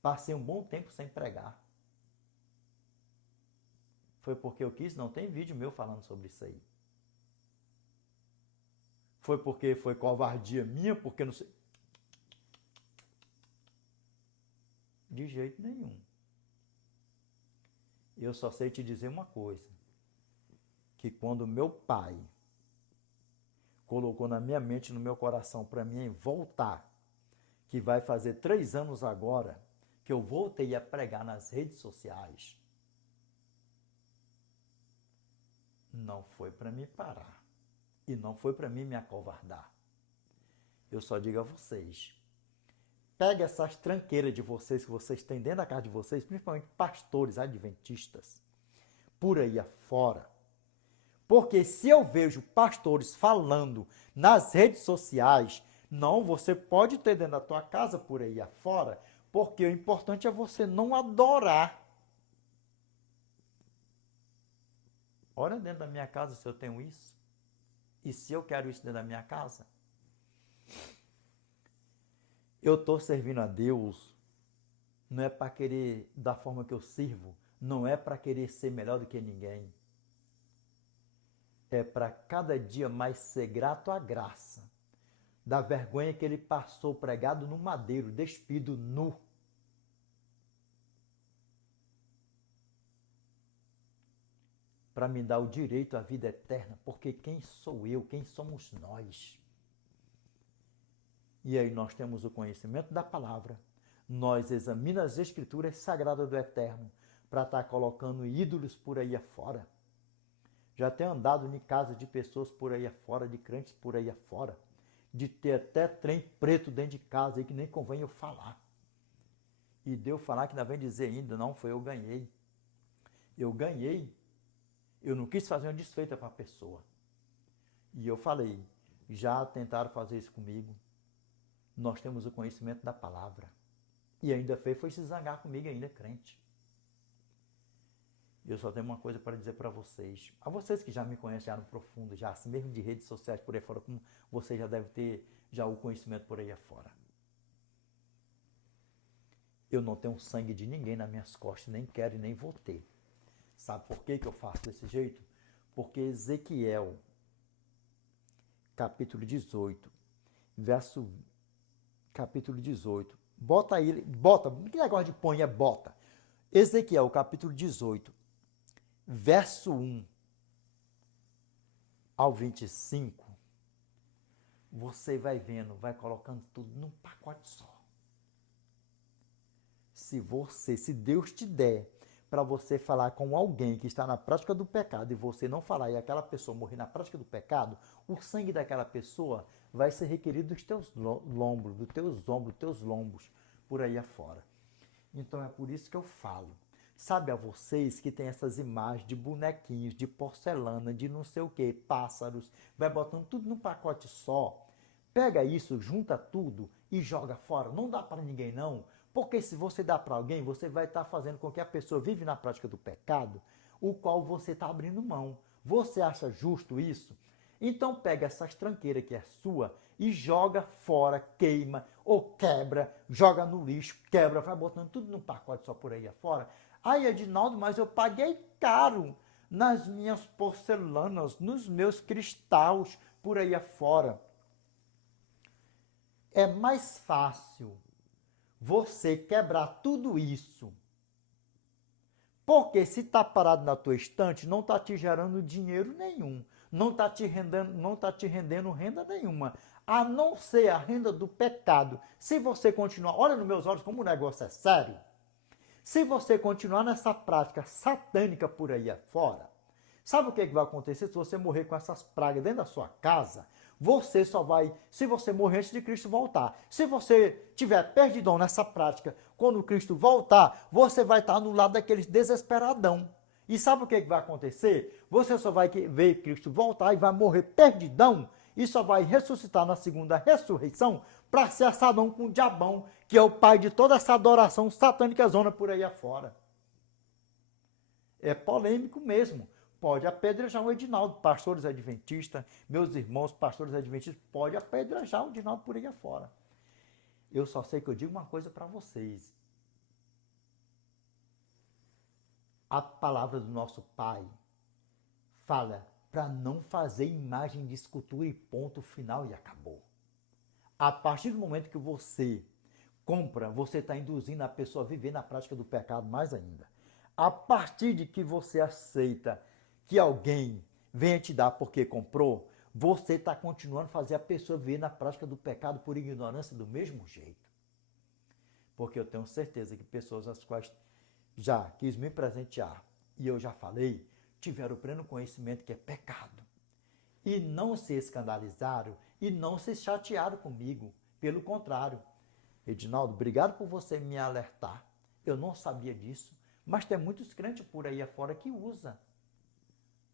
Passei um bom tempo sem pregar. Foi porque eu quis, não tem vídeo meu falando sobre isso aí. Foi porque foi covardia minha, porque não sei. De jeito nenhum. Eu só sei te dizer uma coisa, que quando meu pai colocou na minha mente, no meu coração, para mim voltar, que vai fazer 3 anos agora, que eu voltei a pregar nas redes sociais, não foi para me parar. E não foi para mim me acovardar. Eu só digo a vocês, pega essas tranqueiras de vocês que vocês têm dentro da casa de vocês, principalmente pastores adventistas, por aí afora. Porque se eu vejo pastores falando nas redes sociais, não, você pode ter dentro da tua casa por aí afora, porque o importante é você não adorar. Olha dentro da minha casa se eu tenho isso. E se eu quero isso dentro da minha casa? Eu estou servindo a Deus, não é para querer, da forma que eu sirvo, não é para querer ser melhor do que ninguém. É para cada dia mais ser grato à graça da vergonha que ele passou pregado no madeiro, despido nu. Para me dar o direito à vida eterna, porque quem sou eu, quem somos nós? E aí nós temos o conhecimento da palavra, nós examinamos as escrituras sagradas do Eterno para estar colocando ídolos por aí afora. Já tenho andado em casa de pessoas por aí afora, de crentes por aí afora, de ter até trem preto dentro de casa aí que nem convém eu falar. E deu falar que ainda vem dizer ainda, não, foi eu ganhei. Eu ganhei. Eu não quis fazer uma desfeita para a pessoa. E eu falei, já tentaram fazer isso comigo. Nós temos o conhecimento da palavra. E ainda foi se zangar comigo ainda, crente. Eu só tenho uma coisa para dizer para vocês. A vocês que já me conhecem já no profundo, já assim mesmo de redes sociais por aí fora, como vocês já devem ter já o conhecimento por aí afora. Eu não tenho sangue de ninguém nas minhas costas, nem quero e nem vou ter. Sabe por que eu faço desse jeito? Porque Ezequiel, capítulo 18, capítulo 18, bota aí, bota, que negócio de põe é bota. Ezequiel, capítulo 18, verso 1 ao 25, você vai vendo, vai colocando tudo num pacote só. Se Deus te der para você falar com alguém que está na prática do pecado e você não falar e aquela pessoa morrer na prática do pecado, o sangue daquela pessoa vai ser requerido dos teus lombos, dos teus lombos, por aí afora. Então é por isso que eu falo. Sabe a vocês que tem essas imagens de bonequinhos, de porcelana, de não sei o que, pássaros, vai botando tudo num pacote só. Pega isso, junta tudo e joga fora. Não dá para ninguém não, porque se você dá para alguém, você vai estar fazendo com que a pessoa vive na prática do pecado, o qual você está abrindo mão. Você acha justo isso? Então pega essas tranqueiras que é sua e joga fora, queima ou quebra, joga no lixo, quebra, vai botando tudo num pacote só por aí afora. Aí, Edinaldo, mas eu paguei caro nas minhas porcelanas, nos meus cristais por aí afora. É mais fácil você quebrar tudo isso, porque se está parado na tua estante, não está te gerando dinheiro nenhum, não está te rendendo renda nenhuma, a não ser a renda do pecado. Se você continuar, olha nos meus olhos como o negócio é sério, se você continuar nessa prática satânica por aí afora, sabe o que vai acontecer se você morrer com essas pragas dentro da sua casa? Você só vai, se você morrer antes de Cristo voltar. Se você tiver perdidão nessa prática, quando Cristo voltar, você vai estar no lado daqueles desesperadão. E sabe o que vai acontecer? Você só vai ver Cristo voltar e vai morrer perdidão e só vai ressuscitar na segunda ressurreição para ser assadão com o diabão, que é o pai de toda essa adoração satânica zona por aí afora. É polêmico mesmo. Pode apedrejar o Edinaldo, pastores adventistas, meus irmãos pastores adventistas, pode apedrejar o Edinaldo por aí afora. Eu só sei que eu digo uma coisa para vocês. A palavra do nosso Pai fala para não fazer imagem de escultura e ponto final e acabou. A partir do momento que você compra, você está induzindo a pessoa a viver na prática do pecado mais ainda. A partir de que você aceita que alguém venha te dar porque comprou, você está continuando a fazer a pessoa viver na prática do pecado por ignorância do mesmo jeito. Porque eu tenho certeza que pessoas as quais já quis me presentear, e eu já falei, tiveram o pleno conhecimento que é pecado. E não se escandalizaram e não se chatearam comigo. Pelo contrário. Edinaldo, obrigado por você me alertar. Eu não sabia disso, mas tem muitos crentes por aí afora que usam.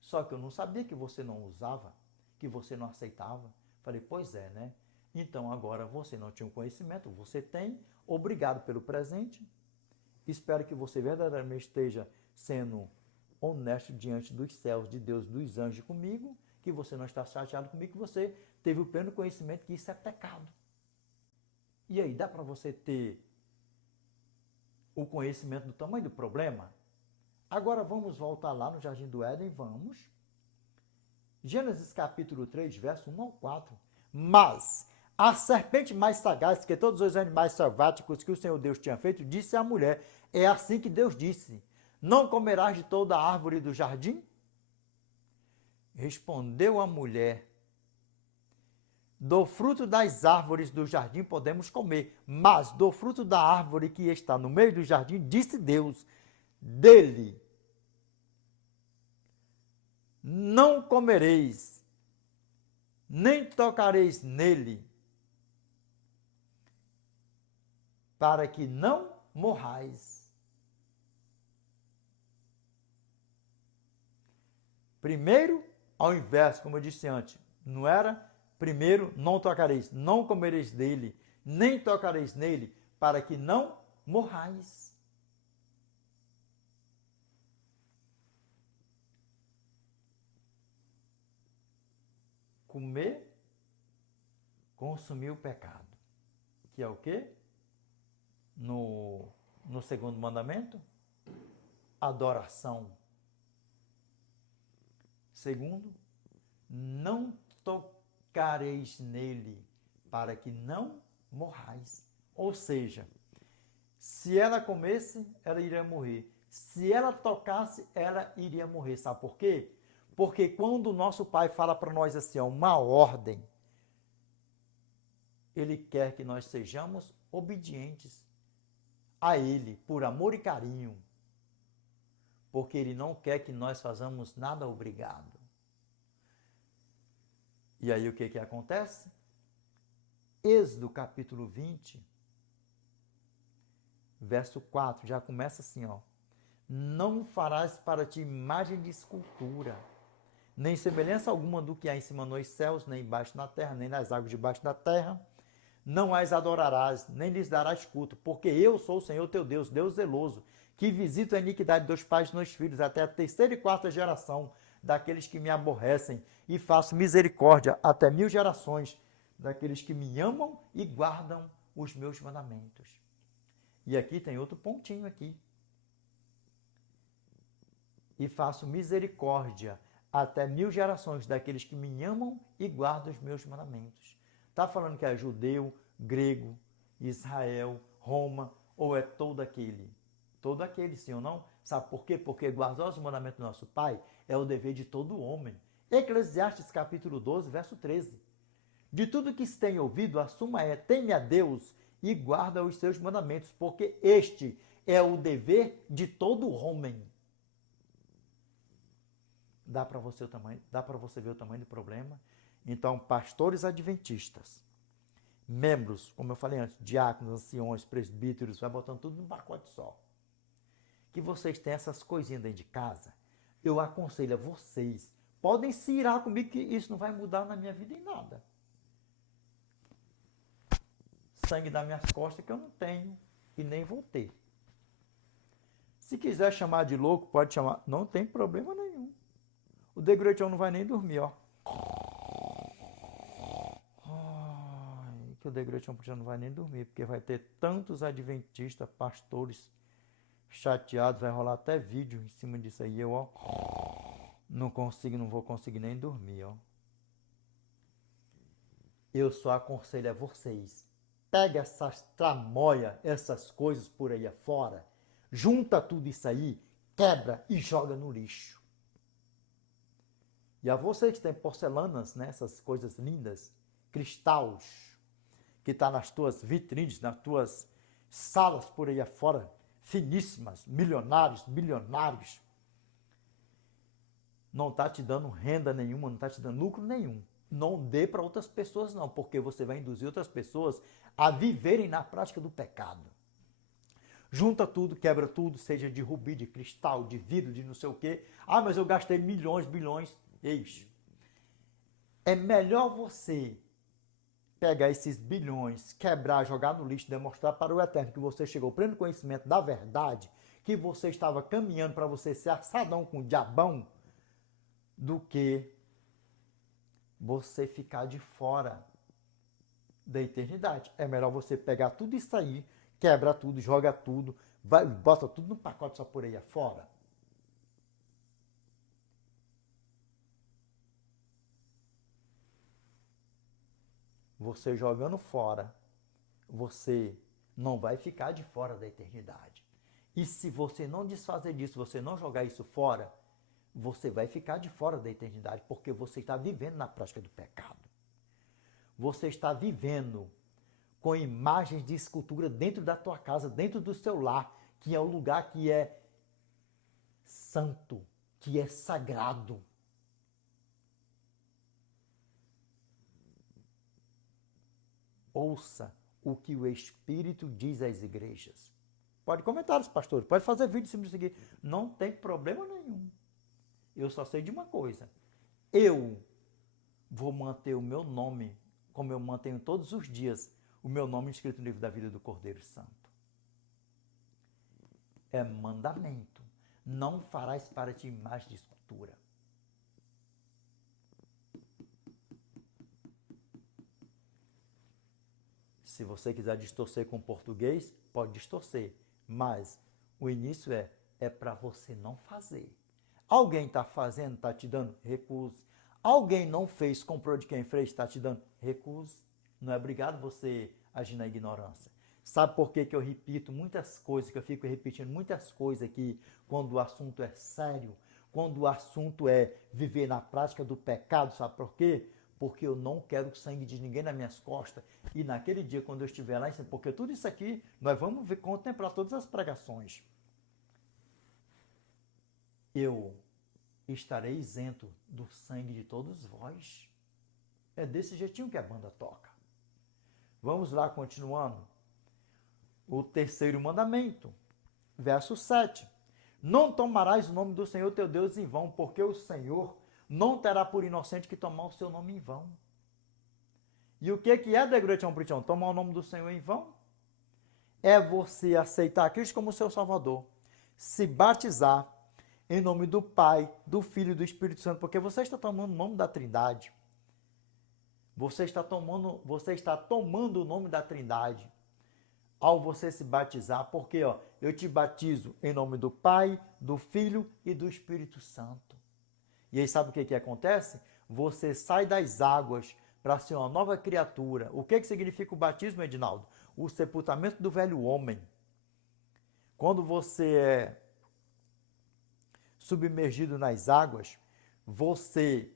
Só que eu não sabia que você não usava, que você não aceitava. Falei, pois é, né? Então agora você não tinha o conhecimento, você tem. Obrigado pelo presente. Espero que você verdadeiramente esteja sendo honesto diante dos céus, de Deus, dos anjos comigo, que você não está chateado comigo, que você teve o pleno conhecimento que isso é pecado. E aí, dá para você ter o conhecimento do tamanho do problema? Agora vamos voltar lá no Jardim do Éden, vamos. Gênesis capítulo 3, verso 1 ao 4. Mas A serpente mais sagaz que todos os animais selváticos que o Senhor Deus tinha feito, disse à mulher, é assim que Deus disse, não comerás de toda a árvore do jardim? Respondeu a mulher, do fruto das árvores do jardim podemos comer, mas do fruto da árvore que está no meio do jardim, disse Deus, dele não comereis, nem tocareis nele, para que não morrais. Primeiro, ao inverso, como eu disse antes, não era primeiro, não tocareis, não comereis dele, nem tocareis nele, para que não morrais. Comer, consumir o pecado. Que é o quê? No segundo mandamento, adoração. Segundo, não tocareis nele, para que não morrais. Ou seja, se ela comesse, ela iria morrer. Se ela tocasse, ela iria morrer. Sabe por quê? Porque quando o nosso Pai fala para nós assim, ó, uma ordem, Ele quer que nós sejamos obedientes a Ele, por amor e carinho. Porque Ele não quer que nós façamos nada obrigado. E aí o que acontece? Êxodo capítulo 20, verso 4, já começa assim, ó. Não farás para ti imagem de escultura, nem semelhança alguma do que há em cima nos céus, nem embaixo na terra, nem nas águas debaixo da terra. Não as adorarás, nem lhes darás culto, porque eu sou o Senhor teu Deus, Deus zeloso, que visito a iniquidade dos pais nos filhos, até a terceira e quarta geração daqueles que me aborrecem, e faço misericórdia até 1000 gerações daqueles que me amam e guardam os meus mandamentos. E aqui tem outro pontinho aqui. E faço misericórdia até 1000 gerações daqueles que me amam e guardam os meus mandamentos. Está falando que é judeu, grego, Israel, Roma, ou é todo aquele? Todo aquele, sim ou não? Sabe por quê? Porque guardar os mandamentos do nosso Pai é o dever de todo homem. Eclesiastes capítulo 12, verso 13. De tudo que se tem ouvido, a suma é, teme a Deus e guarda os seus mandamentos, porque este é o dever de todo homem. Dá para você ver o tamanho do problema? Então, pastores adventistas, membros, como eu falei antes, diáconos, anciões, presbíteros, vai botando tudo num pacote só. Que vocês têm essas coisinhas dentro de casa, eu aconselho a vocês, podem se irar comigo que isso não vai mudar na minha vida em nada. Sangue das minhas costas que eu não tenho e nem vou ter. Se quiser chamar de louco, pode chamar, não tem problema nenhum. O degretão não vai nem dormir, ó. Ai, que o degretão já não vai nem dormir, porque vai ter tantos adventistas, pastores chateados, vai rolar até vídeo em cima disso aí, eu, ó. Não vou conseguir nem dormir, ó. Eu só aconselho a vocês, pega essas tramóia, essas coisas por aí afora, junta tudo isso aí, quebra e joga no lixo. E a você que tem porcelanas, né, essas coisas lindas, cristais, que está nas tuas vitrines, nas tuas salas por aí afora, finíssimas, milionários, bilionários, não está te dando renda nenhuma, não está te dando lucro nenhum. Não dê para outras pessoas não, porque você vai induzir outras pessoas a viverem na prática do pecado. Junta tudo, quebra tudo, seja de rubi, de cristal, de vidro, de não sei o quê. Ah, mas eu gastei milhões, bilhões. Eis. É melhor você pegar esses bilhões, quebrar, jogar no lixo, demonstrar para o Eterno que você chegou ao pleno conhecimento da verdade, que você estava caminhando para você ser assadão com o diabão, do que você ficar de fora da eternidade. É melhor você pegar tudo isso aí, quebra tudo, joga tudo, bota tudo no pacote só por aí afora. você jogando fora, você não vai ficar de fora da eternidade. E se você não desfazer disso, você não jogar isso fora, você vai ficar de fora da eternidade, porque você está vivendo na prática do pecado. Você está vivendo com imagens de escultura dentro da tua casa, dentro do seu lar, que é o lugar que é santo, que é sagrado. Ouça o que o Espírito diz às igrejas. Pode comentar, pastor, pode fazer vídeo se me seguir. Não tem problema nenhum. Eu só sei de uma coisa. Eu vou manter o meu nome, como eu mantenho todos os dias, o meu nome escrito no livro da vida do Cordeiro Santo. É mandamento. Não farás para ti imagem de escultura. Se você quiser distorcer com português, pode distorcer. Mas o início é para você não fazer. Alguém está fazendo, está te dando? Recuse. Alguém não fez, comprou de quem fez, está te dando? Recuse. Não é obrigado você agir na ignorância. Sabe por que eu repito muitas coisas, que eu fico repetindo muitas coisas aqui quando o assunto é sério, quando o assunto é viver na prática do pecado, sabe por quê? Porque eu não quero o sangue de ninguém nas minhas costas. E naquele dia, quando eu estiver lá, porque tudo isso aqui, nós vamos contemplar todas as pregações. Eu estarei isento do sangue de todos vós. É desse jeitinho que a banda toca. Vamos lá, continuando. O terceiro mandamento, verso 7. Não tomarás o nome do Senhor teu Deus em vão, porque o Senhor não terá por inocente que tomar o seu nome em vão. E o que é degreção prichão? Tomar o nome do Senhor em vão? É você aceitar Cristo como seu Salvador, se batizar em nome do Pai, do Filho e do Espírito Santo, porque você está tomando o nome da Trindade. Você está tomando o nome da Trindade ao você se batizar, porque eu te batizo em nome do Pai, do Filho e do Espírito Santo. E aí sabe o que acontece? Você sai das águas para ser uma nova criatura. O que significa o batismo, Edinaldo? O sepultamento do velho homem. Quando você é submergido nas águas, você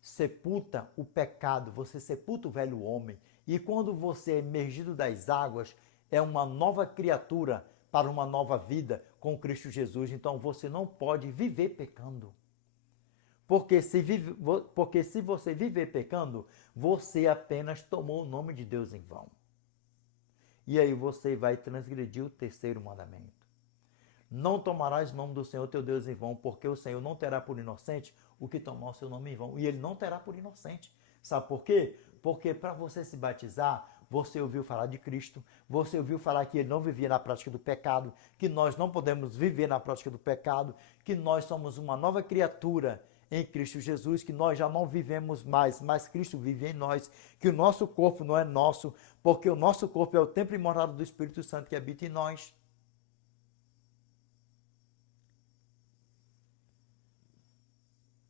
sepulta o pecado, você sepulta o velho homem. E quando você é emergido das águas, é uma nova criatura para uma nova vida com Cristo Jesus. Então você não pode viver pecando. Porque se você viver pecando, você apenas tomou o nome de Deus em vão. E aí você vai transgredir o terceiro mandamento. Não tomarás o nome do Senhor teu Deus em vão, porque o Senhor não terá por inocente o que tomar o seu nome em vão. E ele não terá por inocente. Sabe por quê? Porque para você se batizar, você ouviu falar de Cristo, você ouviu falar que ele não vivia na prática do pecado, que nós não podemos viver na prática do pecado, que nós somos uma nova criatura em Cristo Jesus, que nós já não vivemos mais, mas Cristo vive em nós, que o nosso corpo não é nosso, porque o nosso corpo é o templo e morada do Espírito Santo que habita em nós.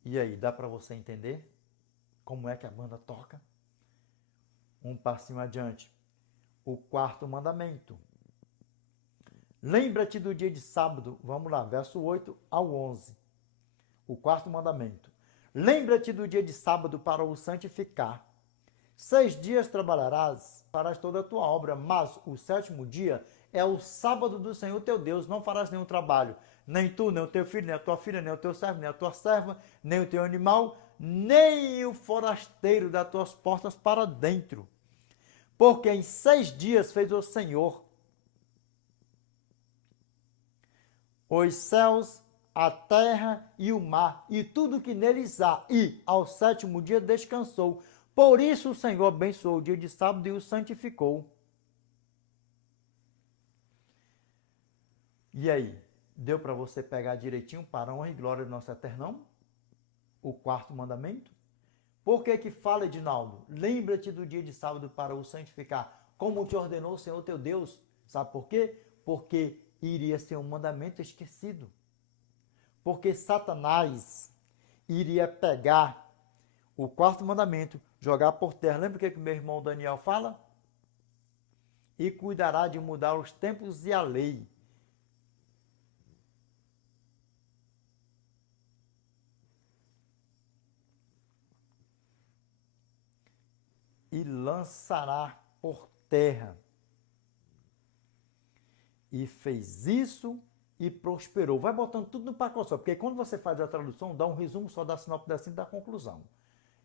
E aí, dá para você entender como é que a banda toca? Um passinho adiante. O quarto mandamento. Lembra-te do dia de sábado, vamos lá, verso 8 ao 11. O quarto mandamento. Lembra-te do dia de sábado para o santificar. 6 dias trabalharás, farás toda a tua obra, mas o sétimo dia é o sábado do Senhor teu Deus, não farás nenhum trabalho. Nem tu, nem o teu filho, nem a tua filha, nem o teu servo, nem a tua serva, nem o teu animal, nem o forasteiro das tuas portas para dentro. Porque em 6 dias fez o Senhor os céus, a terra e o mar, e tudo que neles há, e ao sétimo dia descansou. Por isso o Senhor abençoou o dia de sábado e o santificou. E aí, deu para você pegar direitinho para a honra e glória do nosso Eternão? O quarto mandamento? Por que fala, Edinaldo? Lembra-te do dia de sábado para o santificar, como te ordenou o Senhor teu Deus. Sabe por quê? Porque iria ser um mandamento esquecido. Porque Satanás iria pegar O quarto mandamento, jogar por terra. Lembra o que meu irmão Daniel fala? E cuidará de mudar os tempos e a lei. E lançará por terra. E fez isso e prosperou. Vai botando tudo no pacote só, porque quando você faz a tradução, dá um resumo só da sinopse da da conclusão.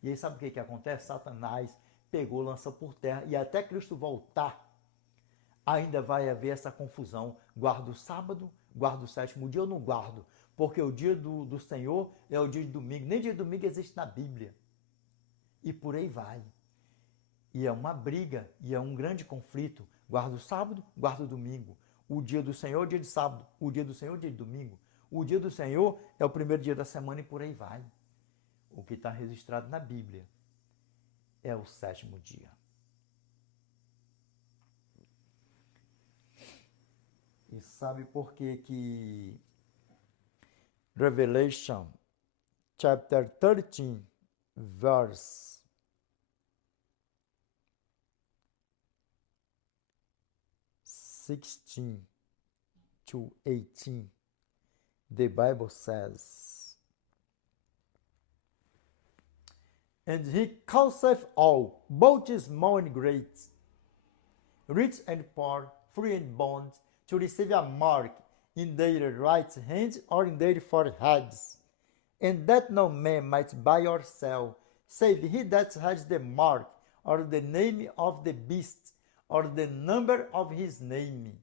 E aí sabe o que acontece? Satanás pegou, lançou por terra, e até Cristo voltar, ainda vai haver essa confusão. Guardo o sábado, guardo o sétimo dia ou não guardo? Porque o dia do Senhor é o dia de domingo. Nem dia de domingo existe na Bíblia. E por aí vai. E é uma briga, e é um grande conflito. Guarda o sábado, guarda o domingo. O dia do Senhor é o dia de sábado. O dia do Senhor é o dia de domingo. O dia do Senhor é o primeiro dia da semana e por aí vai. O que está registrado na Bíblia é o sétimo dia. E sabe por que Revelation chapter 13, verse 16 to 18, the Bible says, and he causeth all, both small and great, rich and poor, free and bond, to receive a mark in their right hand or in their foreheads, and that no man might buy or sell, save he that has the mark, or the name of the beast, or the number of his name.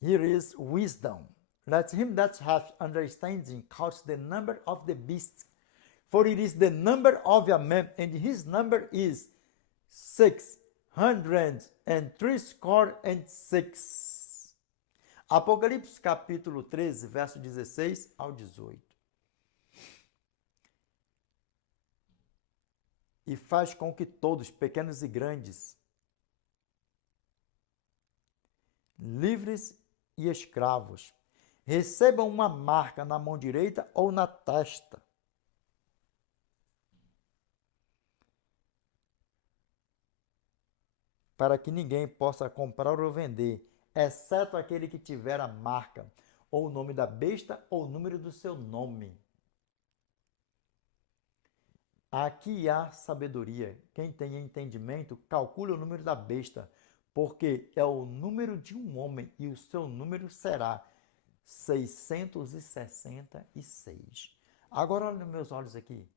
Here is wisdom. Let him that hath understanding count the number of the beast, for it is the number of a man, and his number is 666. Apocalipse capítulo 13, verso 16 ao 18. E faz com que todos, pequenos e grandes, livres e escravos, recebam uma marca na mão direita ou na testa, para que ninguém possa comprar ou vender, exceto aquele que tiver a marca, ou o nome da besta, ou o número do seu nome. Aqui há sabedoria. Quem tem entendimento, calcule o número da besta, porque é o número de um homem, e o seu número será 666. Agora olha nos meus olhos aqui.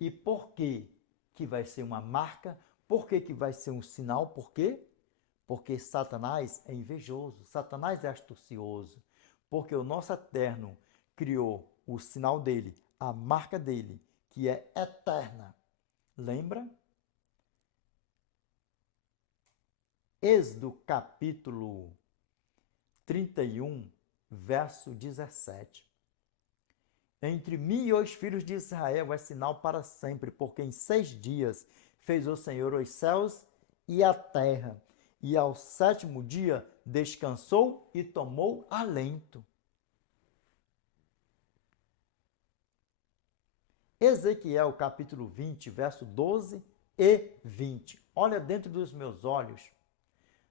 E por que vai ser uma marca? Por que vai ser um sinal? Por quê? Porque Satanás é invejoso, Satanás é astucioso, porque o nosso Eterno criou o sinal dele, a marca dele, que é eterna. Lembra? Êxodo capítulo 31, verso 17. Entre mim e os filhos de Israel é sinal para sempre, porque em 6 dias fez o Senhor os céus e a terra, e ao 7º dia descansou e tomou alento. Ezequiel capítulo 20, verso 12 e 20. Olha dentro dos meus olhos.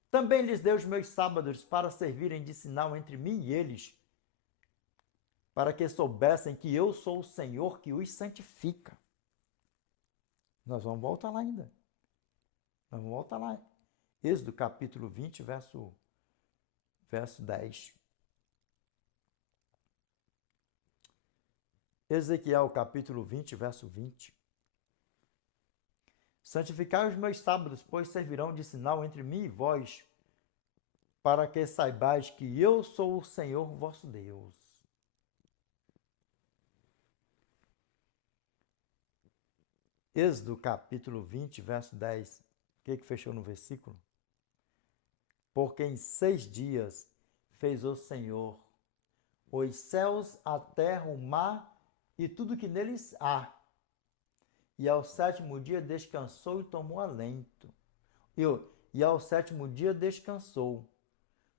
Também lhes dei os meus sábados para servirem de sinal entre mim e eles, para que soubessem que eu sou o Senhor que os santifica. Nós vamos voltar lá ainda. Nós vamos voltar lá. Êxodo capítulo 20, verso 10. Ezequiel capítulo 20, verso 20. Santificai os meus sábados, pois servirão de sinal entre mim e vós, para que saibais que eu sou o Senhor vosso Deus. Êxodo capítulo 20, verso 10. O que fechou no versículo? Porque em 6 dias fez o Senhor os céus, a terra, o mar e tudo que neles há. E ao 7º dia descansou e tomou alento. E ao 7º dia descansou.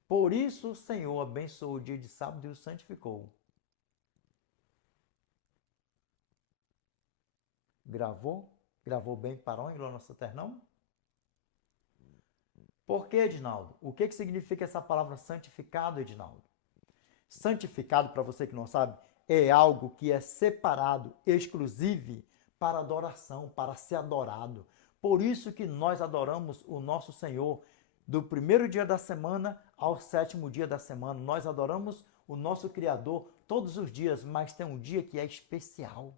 Por isso o Senhor abençoou o dia de sábado e o santificou. Gravou? Gravou bem Paró em Glória Saturnão? Por que, Edinaldo? O que significa essa palavra santificado, Edinaldo? Santificado, para você que não sabe, é algo que é separado, exclusivo para adoração, para ser adorado. Por isso que nós adoramos o nosso Senhor do primeiro dia da semana ao sétimo dia da semana. Nós adoramos o nosso Criador todos os dias, mas tem um dia que é especial.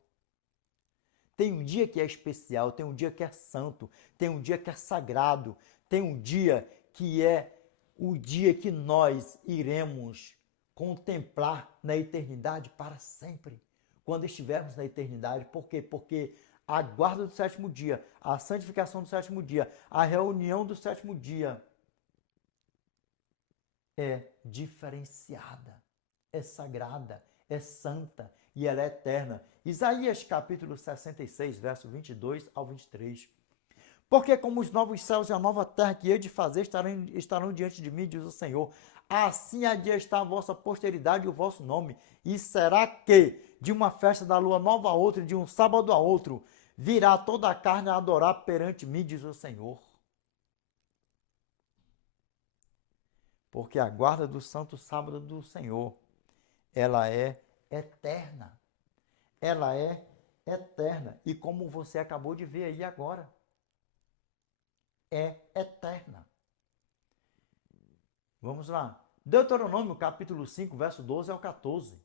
Tem um dia que é especial, tem um dia que é santo, tem um dia que é sagrado, tem um dia que é o dia que nós iremos contemplar na eternidade para sempre. Quando estivermos na eternidade. Por quê? Porque a guarda do sétimo dia, a santificação do sétimo dia, a reunião do sétimo dia é diferenciada, é sagrada, é santa e ela é eterna. Isaías capítulo 66, verso 22 ao 23. Porque como os novos céus e a nova terra que hei de fazer estarão diante de mim, diz o Senhor, assim há de estar a vossa posteridade e o vosso nome. E será que de uma festa da lua nova a outra, e de um sábado a outro, virá toda a carne a adorar perante mim, diz o Senhor. Porque a guarda do santo sábado do Senhor, ela é eterna. Ela é eterna. E como você acabou de ver aí agora, é eterna. Vamos lá. Deuteronômio capítulo 5, verso 12 ao 14.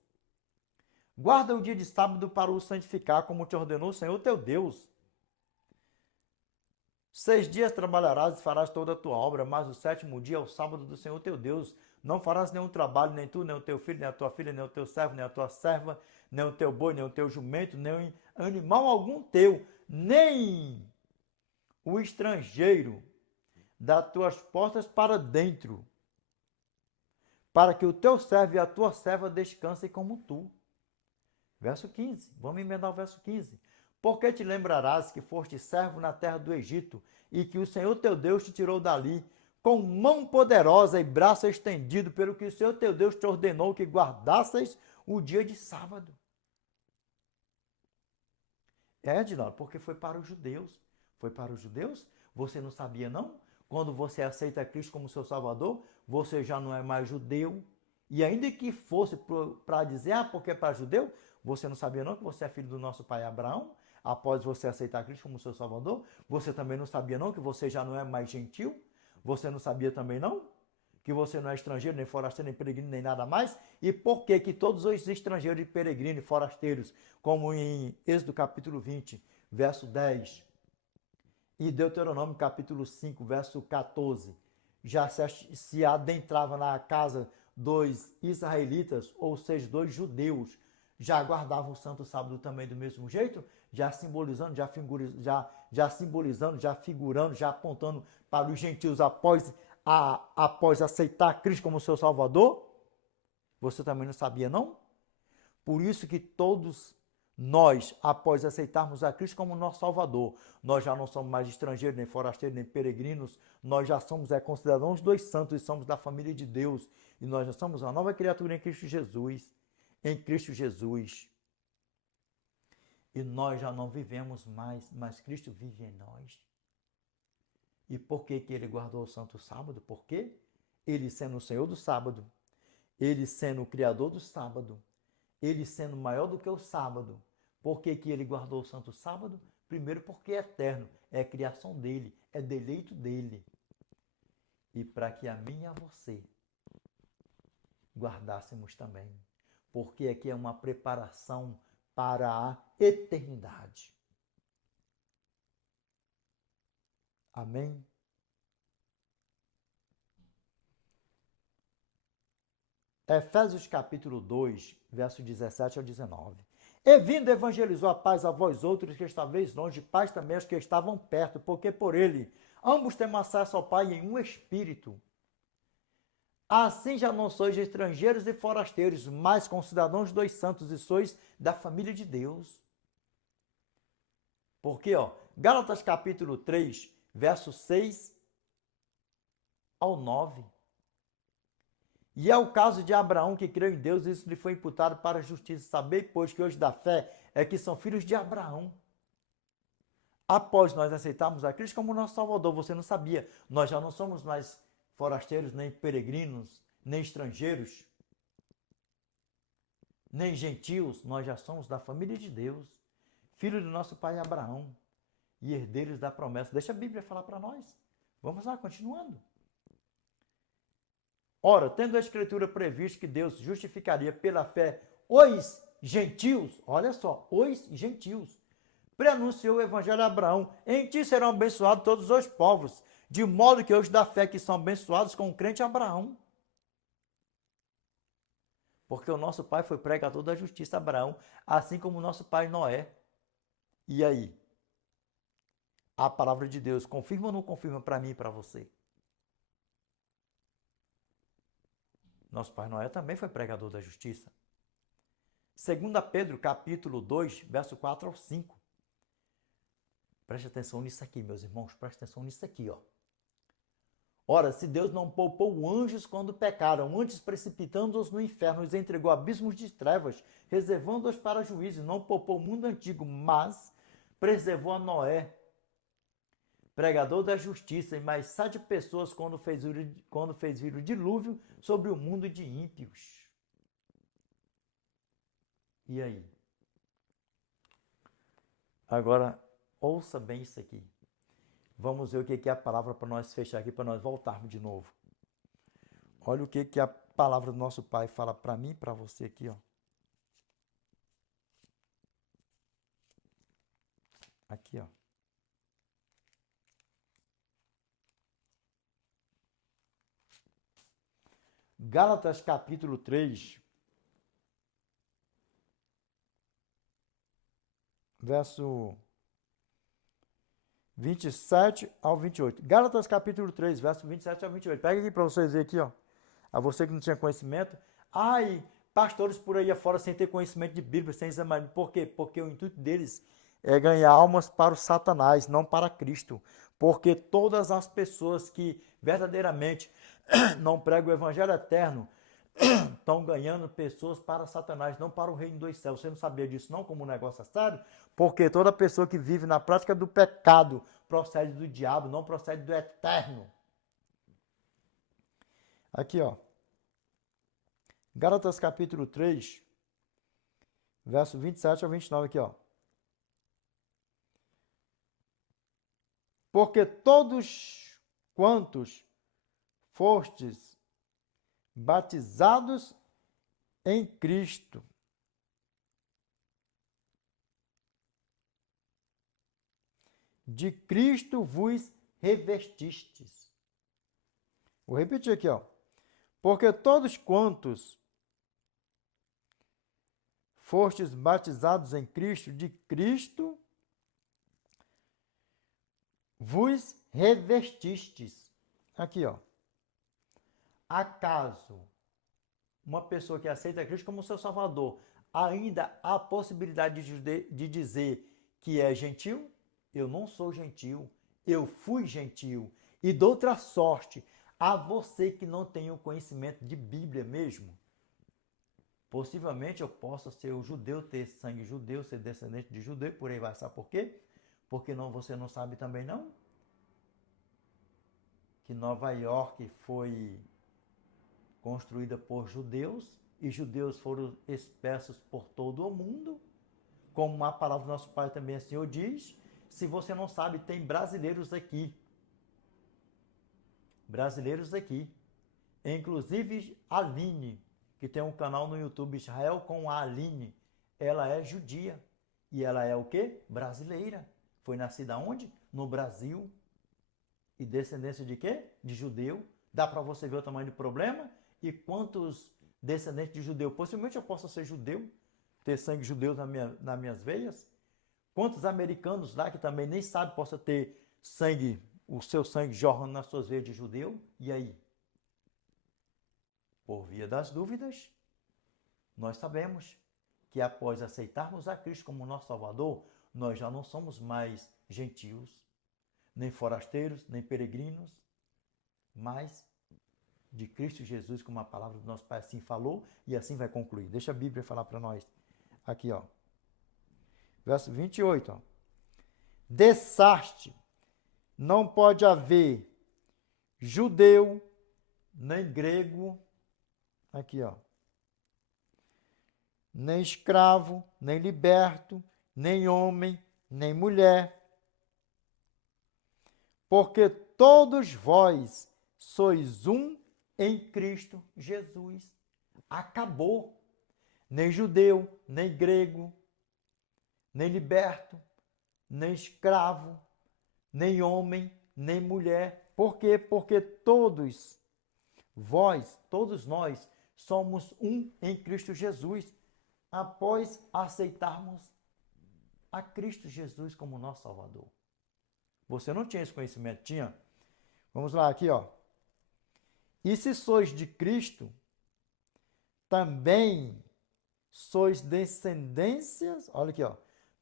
Guarda o dia de sábado para o santificar, como te ordenou o Senhor teu Deus. 6 dias trabalharás e farás toda a tua obra, mas o sétimo dia é o sábado do Senhor teu Deus. Não farás nenhum trabalho, nem tu, nem o teu filho, nem a tua filha, nem o teu servo, nem a tua serva, nem o teu boi, nem o teu jumento, nem animal algum teu, nem o estrangeiro das tuas portas para dentro, para que o teu servo e a tua serva descansem como tu. Verso 15, vamos emendar o verso 15. Porque te lembrarás que foste servo na terra do Egito e que o Senhor teu Deus te tirou dali com mão poderosa e braço estendido, pelo que o Senhor teu Deus te ordenou que guardasseis o dia de sábado. Edinaldo, porque foi para os judeus. Foi para os judeus? Você não sabia não? Quando você aceita Cristo como seu Salvador, você já não é mais judeu. E ainda que fosse para dizer, porque é para judeu, você não sabia não que você é filho do nosso pai Abraão? Após você aceitar Cristo como seu Salvador, você também não sabia não que você já não é mais gentil? Você não sabia também não que você não é estrangeiro, nem forasteiro, nem peregrino, nem nada mais? E por que todos os estrangeiros e peregrinos e forasteiros, como em Êxodo capítulo 20, verso 10, e Deuteronômio capítulo 5, verso 14, já se adentrava na casa dos israelitas, ou seja, dos judeus, já guardavam o santo sábado também do mesmo jeito, já simbolizando, já figurando, já apontando para os gentios após aceitar Cristo como seu Salvador? Você também não sabia, não? Por isso que todos nós, após aceitarmos a Cristo como nosso Salvador, nós já não somos mais estrangeiros, nem forasteiros, nem peregrinos, nós já somos concidadãos dos santos e somos da família de Deus. E nós já somos uma nova criatura em Cristo Jesus. Em Cristo Jesus. E nós já não vivemos mais, mas Cristo vive em nós. E por que Ele guardou o santo sábado? Porque Ele sendo o Senhor do sábado, Ele sendo o Criador do sábado, Ele sendo maior do que o sábado. Por que Ele guardou o santo sábado? Primeiro porque é eterno, é criação dEle, é deleito dEle. E para que a mim e a você guardássemos também. Porque aqui é uma preparação para a eternidade. Amém? Efésios capítulo 2, verso 17 ao 19. E vindo evangelizou a paz a vós outros que estáveis longe, paz também aos que estavam perto, porque por ele ambos temos acesso ao Pai em um espírito. Assim já não sois estrangeiros e forasteiros, mas concidadãos dos santos e sois da família de Deus. Porque, Gálatas capítulo 3, verso 6 ao 9. E é o caso de Abraão que creu em Deus, e isso lhe foi imputado para a justiça. Sabei, pois, que hoje da fé é que são filhos de Abraão. após nós aceitarmos a Cristo como nosso Salvador, você não sabia, nós já não somos mais forasteiros, nem peregrinos, nem estrangeiros, nem gentios, nós já somos da família de Deus, filhos do nosso pai Abraão e herdeiros da promessa. Deixa a Bíblia falar para nós. Vamos lá, continuando. Ora, tendo a Escritura previsto que Deus justificaria pela fé os gentios, olha só, os gentios, preanunciou o Evangelho a Abraão, em ti serão abençoados todos os povos, de modo que os da fé que são abençoados com o crente Abraão. Porque o nosso pai foi pregador da justiça, Abraão, assim como o nosso pai Noé. E aí? A palavra de Deus confirma ou não confirma para mim e para você? Nosso pai Noé também foi pregador da justiça. 2 Pedro, capítulo 2, verso 4 ao 5. Preste atenção nisso aqui, meus irmãos, preste atenção nisso aqui, ó. Ora, se Deus não poupou anjos quando pecaram, antes precipitando-os no inferno, os entregou a abismos de trevas, reservando-os para juízo, não poupou o mundo antigo, mas preservou a Noé, pregador da justiça, e mais 7 pessoas quando fez vir o dilúvio sobre o mundo de ímpios. E aí? Agora, ouça bem isso aqui. Vamos ver o que é a palavra para nós fechar aqui, para nós voltarmos de novo. Olha o que a palavra do nosso Pai fala para mim e para você aqui, ó. Aqui, ó. Gálatas capítulo 3, verso 27 ao 28. Gálatas capítulo 3, verso 27 ao 28. Pega aqui para vocês verem aqui, ó. A você que não tinha conhecimento. Ai, pastores por aí afora sem ter conhecimento de Bíblia, sem examinar. Por quê? Porque o intuito deles é ganhar almas para o Satanás, não para Cristo. Porque todas as pessoas que verdadeiramente não pregam o evangelho eterno estão ganhando pessoas para Satanás, não para o reino dos céus. Você não sabia disso não, como um negócio é sério? Porque toda pessoa que vive na prática do pecado procede do diabo, não procede do eterno. Aqui, ó. Gálatas capítulo 3, verso 27 ao 29 aqui, ó. Porque todos quantos fostes batizados em Cristo, de Cristo vos revestistes. Vou repetir aqui, ó. Porque todos quantos fostes batizados em Cristo, de Cristo vos revestistes. Aqui, ó. Acaso uma pessoa que aceita Cristo como seu Salvador ainda há a possibilidade de dizer que é gentil? Eu não sou gentil, eu fui gentil. E dou outra sorte a você que não tem o conhecimento de Bíblia mesmo. Possivelmente eu possa ser o judeu, ter sangue judeu, ser descendente de judeu, por aí vai. Sabe por quê? Porque você não sabe também não? Que Nova York foi construída por judeus, e judeus foram espessos por todo o mundo, como a palavra do nosso Pai também assim o diz. Se você não sabe, tem brasileiros aqui. Brasileiros aqui. Inclusive a Aline, que tem um canal no YouTube, Israel com a Aline, ela é judia. E ela é o quê? Brasileira. Foi nascida onde? No Brasil. E descendência de quê? De judeu. Dá para você ver o tamanho do problema? E quantos descendentes de judeu? Possivelmente eu possa ser judeu, ter sangue judeu nas minhas veias. Quantos americanos lá que também nem sabem possa ter sangue, o seu sangue jorrando nas suas veias de judeu? E aí? Por via das dúvidas, nós sabemos que após aceitarmos a Cristo como nosso Salvador, nós já não somos mais gentios, nem forasteiros, nem peregrinos, mas de Cristo Jesus, como a palavra do nosso Pai assim falou, e assim vai concluir. Deixa a Bíblia falar para nós. Aqui, ó. Verso 28, ó. Dessaste, não pode haver judeu, nem grego, aqui ó, nem escravo, nem liberto, nem homem, nem mulher, porque todos vós sois um em Cristo Jesus. Acabou. Nem judeu, nem grego, nem liberto, nem escravo, nem homem, nem mulher. Por quê? Porque todos vós, todos nós, somos um em Cristo Jesus, após aceitarmos a Cristo Jesus como nosso Salvador. Você não tinha esse conhecimento? Tinha? Vamos lá, aqui, ó. E se sois de Cristo, também sois descendências, olha aqui, ó.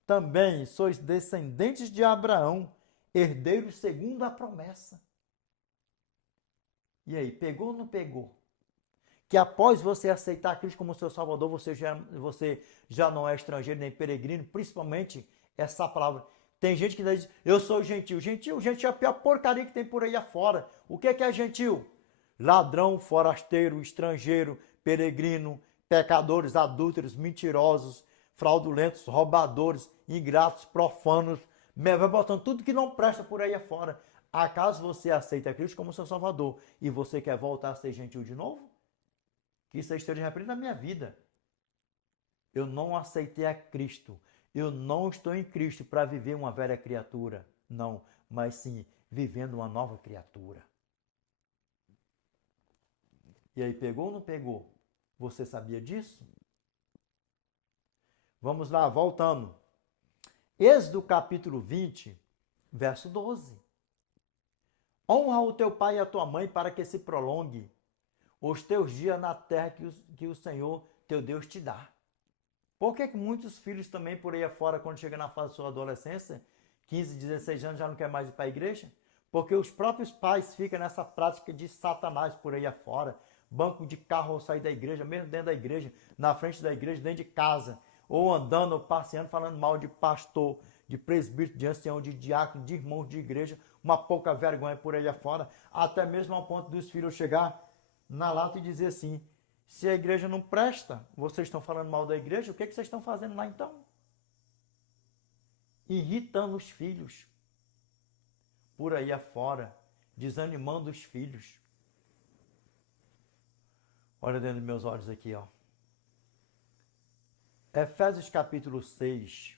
Também sois descendentes de Abraão, herdeiros segundo a promessa. E aí, pegou ou não pegou? Que após você aceitar Cristo como seu Salvador, você já não é estrangeiro nem peregrino, principalmente essa palavra. Tem gente que diz, eu sou gentil. Gentil é a pior porcaria que tem por aí afora. O que é gentil? Ladrão, forasteiro, estrangeiro, peregrino, pecadores, adúlteros, mentirosos, fraudulentos, roubadores, ingratos, profanos, vai botando tudo que não presta por aí afora. Acaso você aceita Cristo como seu Salvador e você quer voltar a ser gentil de novo? Que isso esteja repreendido na minha vida. Eu não aceitei a Cristo. Eu não estou em Cristo para viver uma velha criatura. Não, mas sim vivendo uma nova criatura. E aí, pegou ou não pegou? Você sabia disso? Vamos lá, voltando. Êxodo capítulo 20, verso 12. Honra o teu pai e a tua mãe para que se prolongue os teus dias na terra que o Senhor teu Deus te dá. Por que muitos filhos também por aí afora, quando chegam na fase da sua adolescência, 15, 16 anos, já não quer mais ir para a igreja? Porque os próprios pais ficam nessa prática de Satanás por aí afora. Banco de carro ao sair da igreja, mesmo dentro da igreja, na frente da igreja, dentro de casa, ou andando, ou passeando, falando mal de pastor, de presbítero, de ancião, de diácono, de irmãos de igreja, uma pouca vergonha por aí afora, até mesmo ao ponto dos filhos chegar na lata e dizer assim, se a igreja não presta, vocês estão falando mal da igreja, o que vocês estão fazendo lá então? Irritando os filhos por aí afora, desanimando os filhos. Olha dentro dos meus olhos aqui, ó. Efésios capítulo 6,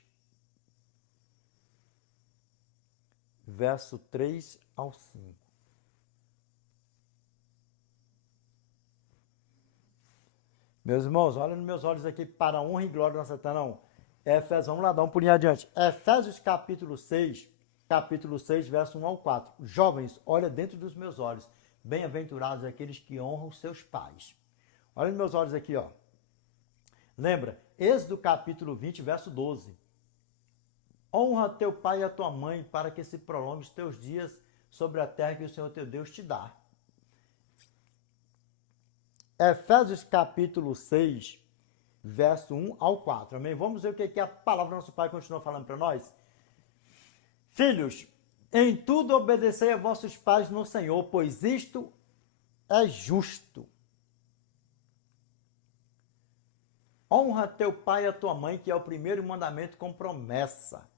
verso 3 ao 5. Meus irmãos, olha nos meus olhos aqui para a honra e glória da Satanás. Efésios, vamos lá, dá um pulinho adiante. Efésios capítulo 6, verso 1 ao 4. Jovens, olha dentro dos meus olhos. Bem-aventurados aqueles que honram seus pais. Olha nos meus olhos aqui, ó. Lembra? Êxodo capítulo 20, verso 12. Honra teu pai e a tua mãe para que se prolongue os teus dias sobre a terra que o Senhor teu Deus te dá. Efésios capítulo 6, verso 1 ao 4. Amém? Vamos ver o que a palavra do nosso Pai continua falando para nós. Filhos, em tudo obedecei a vossos pais no Senhor, pois isto é justo. Honra teu pai e a tua mãe, que é o primeiro mandamento com promessa,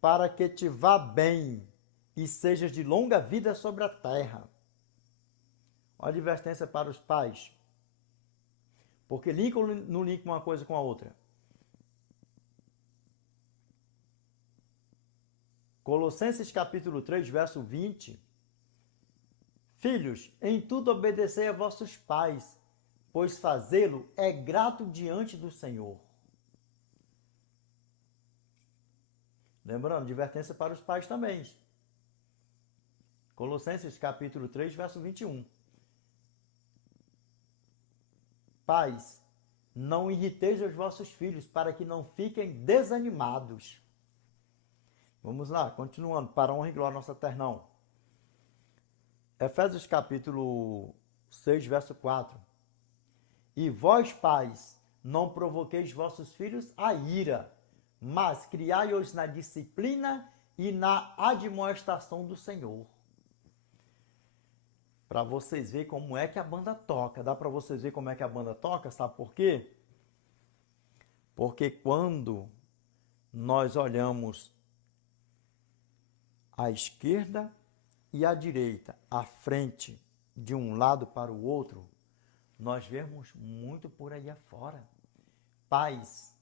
para que te vá bem e sejas de longa vida sobre a terra. Uma advertência para os pais. Porque não linka uma coisa com a outra. Colossenses capítulo 3, verso 20. Filhos, em tudo obedecei a vossos pais, pois fazê-lo é grato diante do Senhor. Lembrando, advertência para os pais também. Colossenses capítulo 3, verso 21. Pais, não irriteis os vossos filhos, para que não fiquem desanimados. Vamos lá, continuando, para a honra e glória nossa eternão. Efésios capítulo 6, verso 4. E vós, pais, não provoqueis vossos filhos a ira, mas criai-os na disciplina e na admoestação do Senhor. Para vocês verem como é que a banda toca. Dá para vocês verem como é que a banda toca? Sabe por quê? Porque quando nós olhamos à esquerda e à direita, à frente, de um lado para o outro, nós vemos muito por aí afora. Pais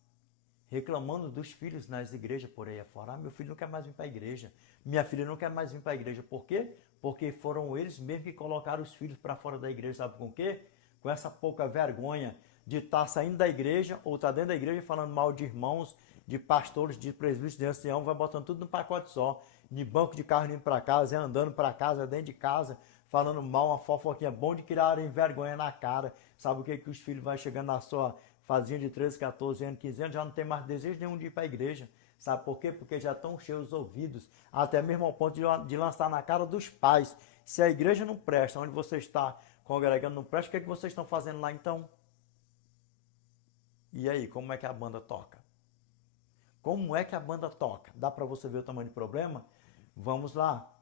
reclamando dos filhos nas igrejas por aí afora. Ah, meu filho não quer mais vir para a igreja. Minha filha não quer mais vir para a igreja. Por quê? Porque foram eles mesmos que colocaram os filhos para fora da igreja. Sabe com o quê? Com essa pouca vergonha de estar saindo da igreja ou estar dentro da igreja falando mal de irmãos, de pastores, de presbíteros, de ancião, vai botando tudo num pacote só. De banco de carro indo para casa, andando para casa, dentro de casa, falando mal, uma fofoquinha. Bom de criarem vergonha na cara. Sabe o que que os filhos vão chegando na sua fazinha de 13, 14 anos, 15 anos, já não tem mais desejo nenhum de ir para a igreja. Sabe por quê? Porque já estão cheios os ouvidos, até mesmo ao ponto de lançar na cara dos pais. Se a igreja não presta, onde você está congregando não presta, o que é que vocês estão fazendo lá então? E aí, como é que a banda toca? Como é que a banda toca? Dá para você ver o tamanho do problema? Vamos lá.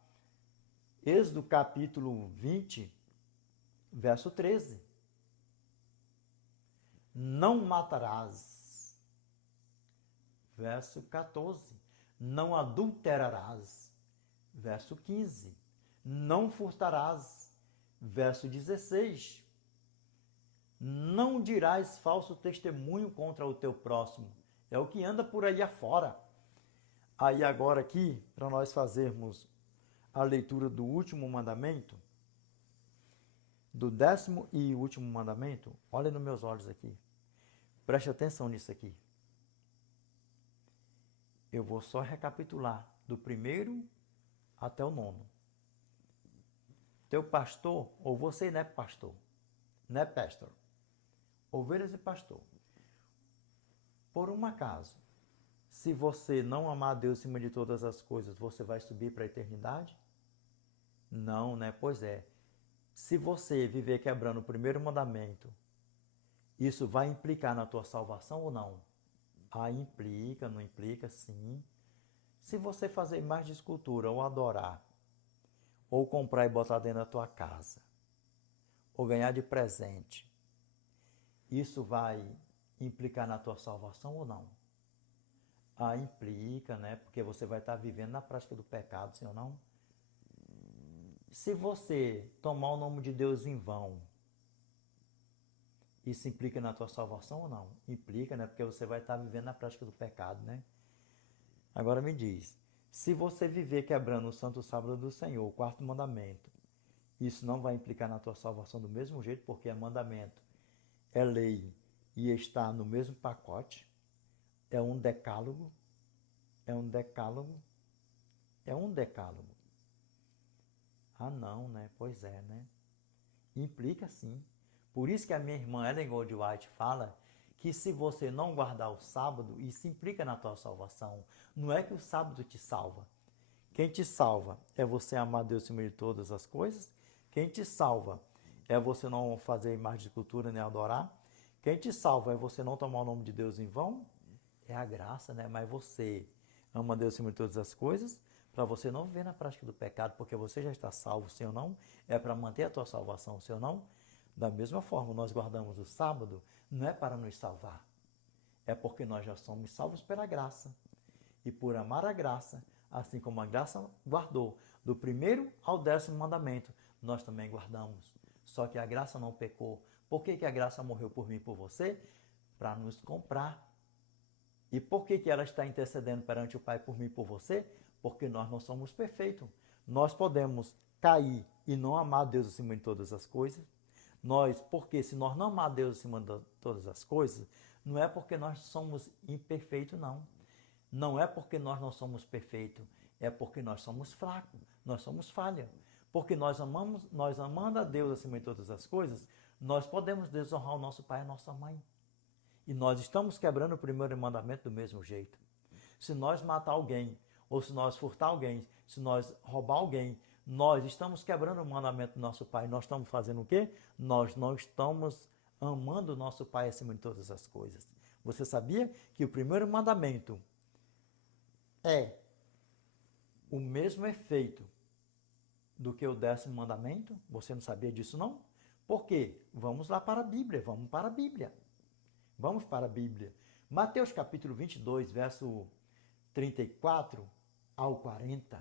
Êxodo capítulo 20, verso 13. Não matarás. Verso 14. Não adulterarás. Verso 15. Não furtarás. Verso 16. Não dirás falso testemunho contra o teu próximo. É o que anda por aí afora. Aí agora aqui, para nós fazermos a leitura do último mandamento, do 10º e último mandamento, olha nos meus olhos aqui. Preste atenção nisso aqui. Eu vou só recapitular do 1º até o 9º. Teu pastor, ou você não é pastor, não é pastor. Ovelhas e pastor. Por um acaso, se você não amar a Deus acima de todas as coisas, você vai subir para a eternidade? Não, né? Pois é. Se você viver quebrando o 1º mandamento, isso vai implicar na tua salvação ou não? Ah, implica, não implica, sim. Se você fazer imagem de escultura, ou adorar, ou comprar e botar dentro da tua casa, ou ganhar de presente, isso vai implicar na tua salvação ou não? Ah, implica, né? Porque você vai estar vivendo na prática do pecado, sim ou não? Se você tomar o nome de Deus em vão, isso implica na tua salvação ou não? Implica, né? Porque você vai estar vivendo na prática do pecado, né? Agora me diz, se você viver quebrando o santo sábado do Senhor, o 4º mandamento, isso não vai implicar na tua salvação do mesmo jeito, porque é mandamento, é lei e está no mesmo pacote? É um decálogo? É um decálogo? É um decálogo. Ah, não, né? Pois é, né? Implica sim. Por isso que a minha irmã Ellen Gold White fala que se você não guardar o sábado, isso implica na tua salvação. Não é que o sábado te salva. Quem te salva é você amar Deus acima de todas as coisas. Quem te salva é você não fazer imagem de escultura nem adorar. Quem te salva é você não tomar o nome de Deus em vão. É a graça, né? Mas você ama Deus acima de todas as coisas, para você não viver na prática do pecado, porque você já está salvo, sim ou não? É para manter a tua salvação, sim ou não? Da mesma forma, nós guardamos o sábado, não é para nos salvar. É porque nós já somos salvos pela graça. E por amar a graça, assim como a graça guardou, do 1º ao 10º mandamento, nós também guardamos. Só que a graça não pecou. Por que que a graça morreu por mim e por você? Para nos comprar. E por que que ela está intercedendo perante o Pai por mim e por você? Porque nós não somos perfeitos. Nós podemos cair e não amar Deus acima de todas as coisas. Porque se nós não amar Deus acima de todas as coisas, não é porque nós somos imperfeitos, não. Não é porque nós não somos perfeitos, é porque nós somos fracos, nós somos falha. Porque nós amando a Deus acima de todas as coisas, nós podemos desonrar o nosso pai e a nossa mãe. E nós estamos quebrando o 1º mandamento do mesmo jeito. Se nós matar alguém, ou se nós furtar alguém, se nós roubar alguém, nós estamos quebrando o mandamento do nosso pai. Nós estamos fazendo o quê? Nós não estamos amando o nosso pai acima de todas as coisas. Você sabia que o 1º mandamento é o mesmo efeito do que o 10º mandamento? Você não sabia disso, não? Por quê? Vamos lá para a Bíblia, vamos para a Bíblia. Vamos para a Bíblia. Mateus capítulo 22, verso 34 ao 40.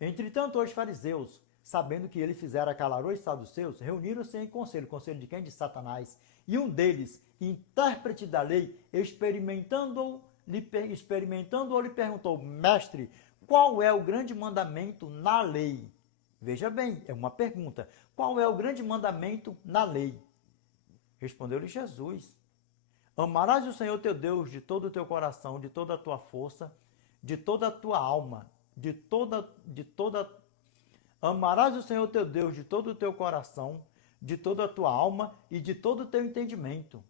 Entretanto, os fariseus, sabendo que ele fizera calar os saduceus, reuniram-se em conselho. Conselho de quem? De Satanás. E um deles, intérprete da lei, experimentando-o, lhe perguntou: Mestre, qual é o grande mandamento na lei? Veja bem, é uma pergunta. Qual é o grande mandamento na lei? Respondeu-lhe Jesus: Amarás o Senhor teu Deus de todo o teu coração, de toda a tua força, de toda a tua alma, Amarás o Senhor teu Deus de todo o teu coração, de toda a tua alma e de todo o teu entendimento.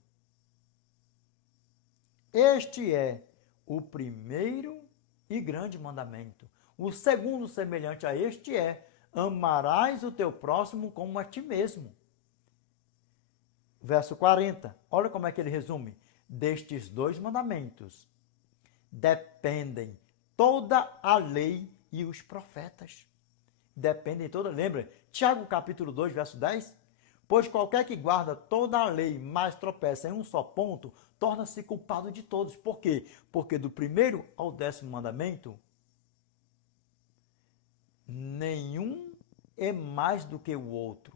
Este é o primeiro e grande mandamento. O segundo, semelhante a este, é: amarás o teu próximo como a ti mesmo. Verso 40, olha como é que ele resume. Destes 2 mandamentos dependem toda a lei e os profetas. Dependem toda, lembra? Tiago capítulo 2, verso 10. Pois qualquer que guarda toda a lei, mas tropeça em um só ponto, torna-se culpado de todos. Por quê? Porque do primeiro ao 10º mandamento, nenhum é mais do que o outro.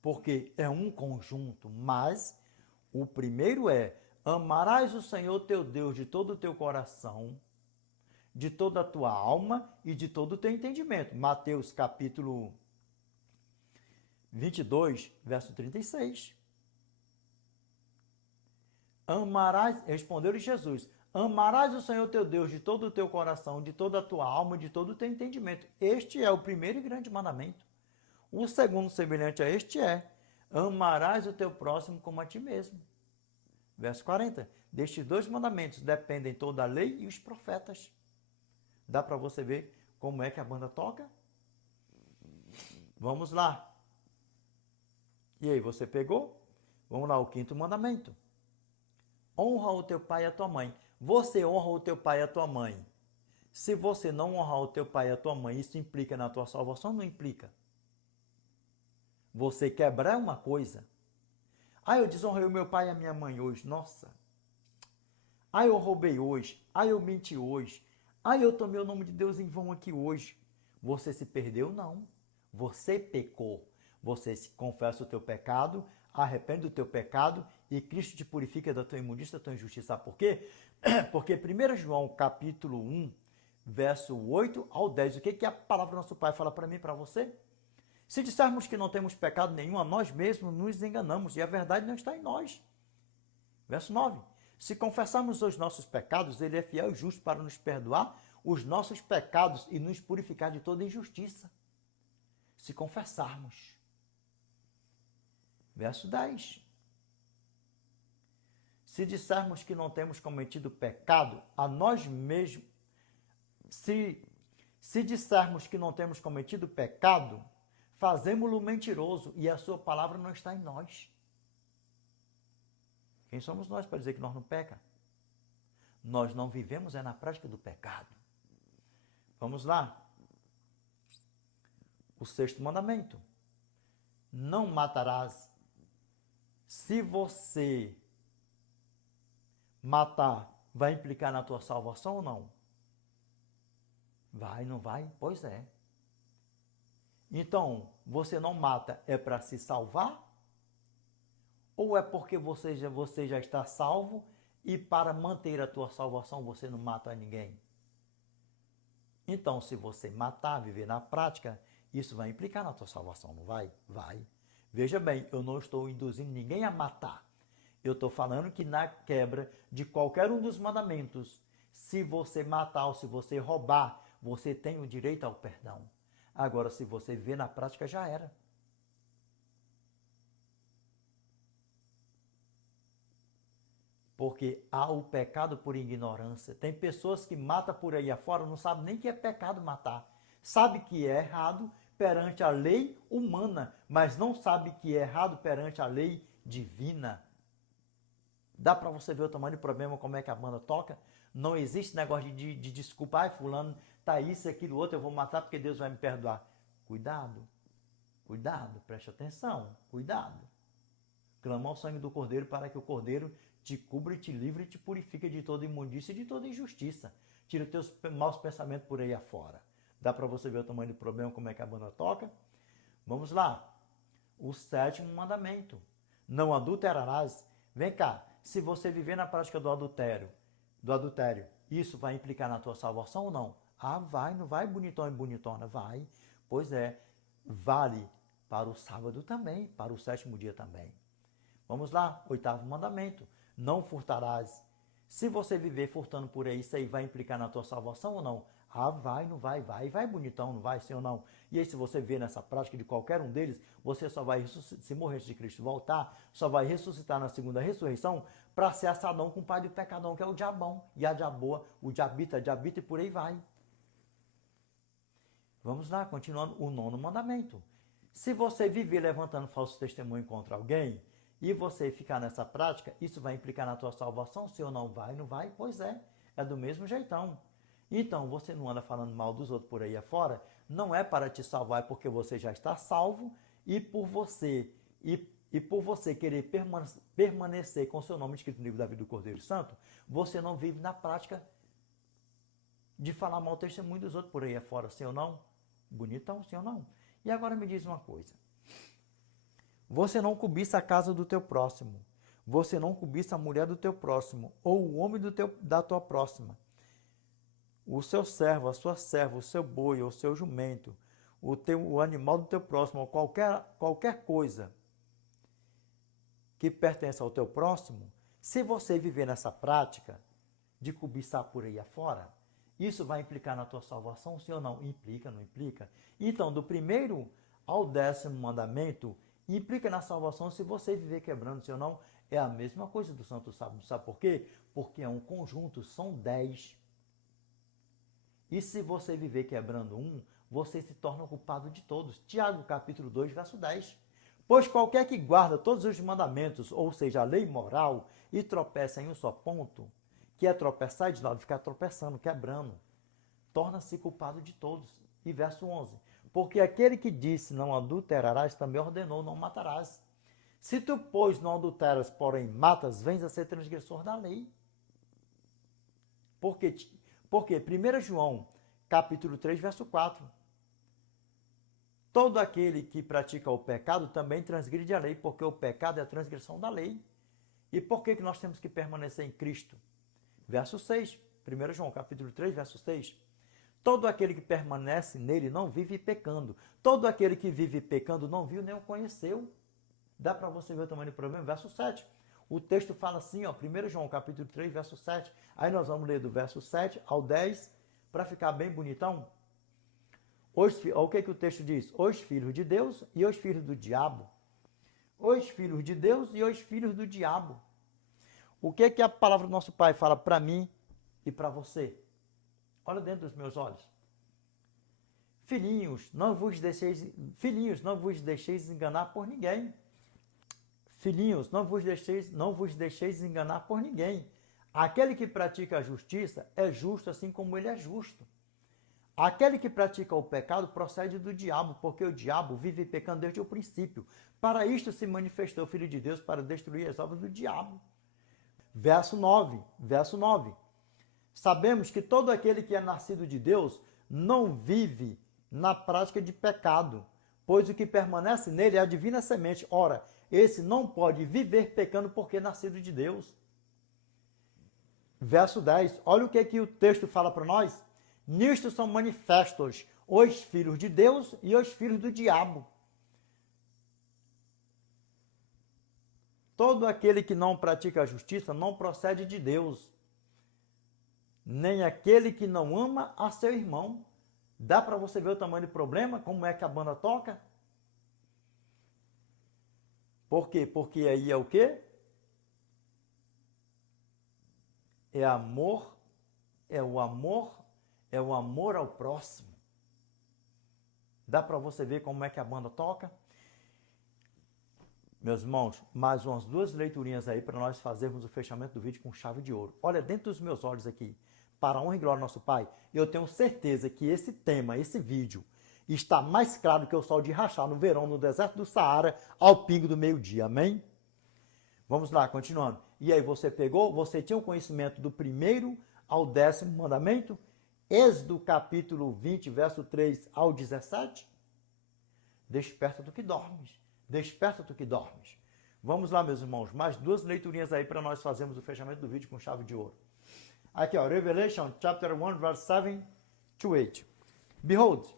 Porque é um conjunto, mas o primeiro é: amarás o Senhor teu Deus de todo o teu coração, de toda a tua alma e de todo o teu entendimento. Mateus capítulo 22, verso 36. Respondeu-lhe Jesus: amarás o Senhor teu Deus de todo o teu coração, de toda a tua alma e de todo o teu entendimento. Este é o primeiro e grande mandamento. O segundo, semelhante a este, é: amarás o teu próximo como a ti mesmo. Verso 40. Destes 2 mandamentos dependem toda a lei e os profetas. Dá para você ver como é que a banda toca? Vamos lá. E aí, você pegou? Vamos lá, o 5º mandamento. Honra o teu pai e a tua mãe. Você honra o teu pai e a tua mãe. Se você não honrar o teu pai e a tua mãe, isso implica na tua salvação ou não implica? Você quebrar uma coisa. Eu desonrei o meu pai e a minha mãe hoje. Nossa. Eu roubei hoje. Eu menti hoje. Eu tomei o nome de Deus em vão aqui hoje. Você se perdeu? Não. Você pecou. Você se confessa o teu pecado, arrepende do teu pecado e Cristo te purifica da tua imundícia, da tua injustiça. Sabe por quê? Porque 1 João capítulo 1, verso 8 ao 10. O que a palavra do nosso Pai fala para mim e para você? Se dissermos que não temos pecado nenhum, a nós mesmos nos enganamos e a verdade não está em nós. Verso 9. Se confessarmos os nossos pecados, Ele é fiel e justo para nos perdoar os nossos pecados e nos purificar de toda injustiça. Se confessarmos. Verso 10. Se dissermos que não temos cometido pecado, a nós mesmos... Se dissermos que não temos cometido pecado, fazemos-lo mentiroso e a sua palavra não está em nós. Quem somos nós para dizer que nós não pecamos? Nós não vivemos na prática do pecado. Vamos lá. O 6º mandamento. Não matarás. Se você matar, vai implicar na tua salvação ou não? Vai, não vai? Pois é. Então, você não mata é para se salvar? Ou é porque você já está salvo e para manter a tua salvação você não mata ninguém? Então, se você matar, viver na prática, isso vai implicar na tua salvação, não vai? Vai. Veja bem, eu não estou induzindo ninguém a matar. Eu estou falando que na quebra de qualquer um dos mandamentos, se você matar ou se você roubar, você tem o direito ao perdão. Agora, se você viver na prática, já era. Porque há o pecado por ignorância. Tem pessoas que matam por aí afora, não sabem nem que é pecado matar. Sabe que é errado perante a lei humana, mas não sabe que é errado perante a lei divina. Dá para você ver o tamanho do problema, como é que a banda toca? Não existe negócio de desculpa, ai fulano, tá isso, aquilo, outro, eu vou matar porque Deus vai me perdoar. Cuidado, cuidado, preste atenção, cuidado. Clama ao sangue do Cordeiro para que o Cordeiro te cubra e te livre e te purifique de toda imundícia e de toda injustiça. Tira os teus maus pensamentos por aí afora. Dá para você ver o tamanho do problema, como é que a banda toca? Vamos lá. O 7º mandamento. Não adulterarás. Vem cá, se você viver na prática do adultério, isso vai implicar na tua salvação ou não? Ah, vai, não vai, bonitão e bonitona? Vai. Pois é, vale para o sábado também, para o 7º dia também. Vamos lá, 8º mandamento. Não furtarás. Se você viver furtando por aí, isso aí vai implicar na tua salvação ou não? Ah, vai, não vai, vai bonitão, não vai, sim ou não? E aí, se você vê nessa prática de qualquer um deles, você só vai, se morrer de Cristo voltar, só vai ressuscitar na segunda ressurreição para ser assadão com o pai do pecadão, que é o diabão, e a diaboa, o diabita, a diabita e por aí vai. Vamos lá, continuando o 9º mandamento. Se você viver levantando falso testemunho contra alguém, e você ficar nessa prática, isso vai implicar na tua salvação? Se ou não vai, não vai? Pois é do mesmo jeitão. Então, você não anda falando mal dos outros por aí afora, não é para te salvar, é porque você já está salvo e por você querer permanecer com seu nome escrito no livro da vida do Cordeiro Santo, você não vive na prática de falar mal o testemunho dos outros por aí afora, sim ou não? Bonitão, sim ou não? E agora me diz uma coisa. Você não cobiça a casa do teu próximo. Você não cobiça a mulher do teu próximo ou o homem da tua próxima. O seu servo, a sua serva, o seu boi, o seu jumento, o animal do teu próximo, ou qualquer coisa que pertence ao teu próximo, se você viver nessa prática de cobiçar por aí afora, isso vai implicar na tua salvação, sim ou não? Implica, não implica? Então, do 1º ao 10º mandamento, implica na salvação se você viver quebrando, sim ou não? É a mesma coisa do Santo Sábado. Sabe por quê? Porque é um conjunto, são 10. E se você viver quebrando um, você se torna culpado de todos. Tiago, capítulo 2, verso 10. Pois qualquer que guarda todos os mandamentos, ou seja, a lei moral, e tropeça em um só ponto, que é tropeçar de lado, ficar tropeçando, quebrando, torna-se culpado de todos. E verso 11. Porque aquele que disse não adulterarás, também ordenou não matarás. Se tu, pois, não adulteras, porém matas, vens a ser transgressor da lei. Porque 1 João, capítulo 3, verso 4. Todo aquele que pratica o pecado também transgride a lei, porque o pecado é a transgressão da lei. E por que nós temos que permanecer em Cristo? Verso 6, 1 João, capítulo 3, verso 6. Todo aquele que permanece nele não vive pecando. Todo aquele que vive pecando não viu nem o conheceu. Dá para você ver o tamanho do problema? Verso 7. O texto fala assim, ó, 1 João, capítulo 3, verso 7. Aí nós vamos ler do verso 7 ao 10, para ficar bem bonitão. O que o texto diz? Os filhos de Deus e os filhos do diabo. Os filhos de Deus e os filhos do diabo. O que a palavra do nosso Pai fala para mim e para você? Olha dentro dos meus olhos. Filhinhos, não vos deixeis enganar por ninguém. Filhinhos, não vos deixeis enganar por ninguém. Aquele que pratica a justiça é justo assim como ele é justo. Aquele que pratica o pecado procede do diabo, porque o diabo vive pecando desde o princípio. Para isto se manifestou o Filho de Deus, para destruir as obras do diabo. Verso 9. Sabemos que todo aquele que é nascido de Deus não vive na prática de pecado, pois o que permanece nele é a divina semente. Ora, esse não pode viver pecando porque é nascido de Deus. Verso 10. Olha o que o texto fala para nós. Nisto são manifestos os filhos de Deus e os filhos do diabo. Todo aquele que não pratica a justiça não procede de Deus, nem aquele que não ama a seu irmão. Dá para você ver o tamanho do problema? Como é que a banda toca? Por quê? Porque aí é o quê? É amor, é o amor ao próximo. Dá para você ver como é que a banda toca? Meus irmãos, mais umas 2 leiturinhas aí para nós fazermos o fechamento do vídeo com chave de ouro. Olha, dentro dos meus olhos aqui, para a honra e glória do nosso Pai, eu tenho certeza que esse tema, esse vídeo, está mais claro que o sol de rachar no verão, no deserto do Saara, ao pingo do meio-dia. Amém? Vamos lá, continuando. E aí você pegou, você tinha o conhecimento do 1º ao 10º mandamento? Êxodo capítulo 20, verso 3 ao 17? Desperta do que dormes. Desperta do que dormes. Vamos lá, meus irmãos. Mais 2 leiturinhas aí para nós fazermos o fechamento do vídeo com chave de ouro. Aqui, ó. Revelation, chapter 1, verse 7 to 8. Behold,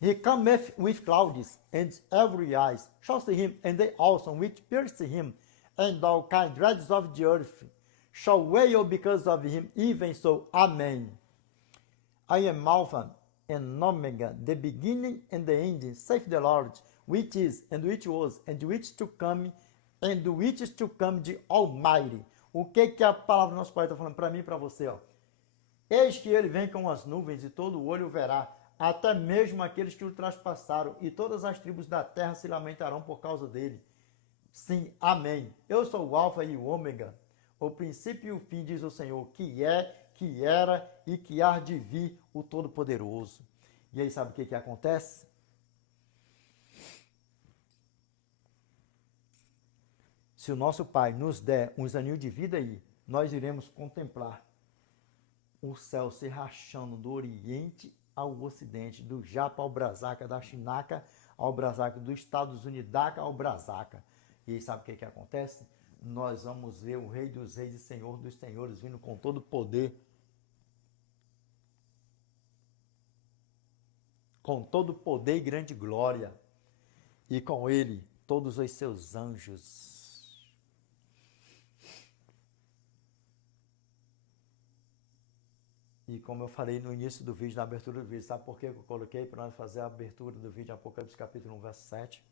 he cometh with clouds, and every eye shall see him, and they also which pierce him, and all kindreds of the earth shall wail because of him, even so. Amen. I am Alpha and Omega, the beginning and the ending, saith the Lord, which is, and which was, and which to come, and which is to come, the Almighty. O que a palavra do nosso Pai está falando para mim e para você? Ó? Eis que ele vem com as nuvens e todo o olho o verá, até mesmo aqueles que o traspassaram, e todas as tribos da terra se lamentarão por causa dele. Sim, amém. Eu sou o Alfa e o Ômega, o princípio e o fim, diz o Senhor, que é, que era e que há de vir, o Todo-Poderoso. E aí sabe o que acontece? Se o nosso Pai nos der uns aninhos de vida aí, nós iremos contemplar o céu se rachando do Oriente ao Ocidente, do Japa ao Brasaca, da Chinaca ao Brasaca, dos Estados Unidos ao Brasaca. E aí sabe o que acontece? Nós vamos ver o Rei dos Reis e Senhor dos Senhores vindo com todo o poder, com todo o poder e grande glória, e com ele todos os seus anjos. E como eu falei no início do vídeo, na abertura do vídeo, sabe por que eu coloquei para nós fazer a abertura do vídeo Apocalipse capítulo 1, verso 7?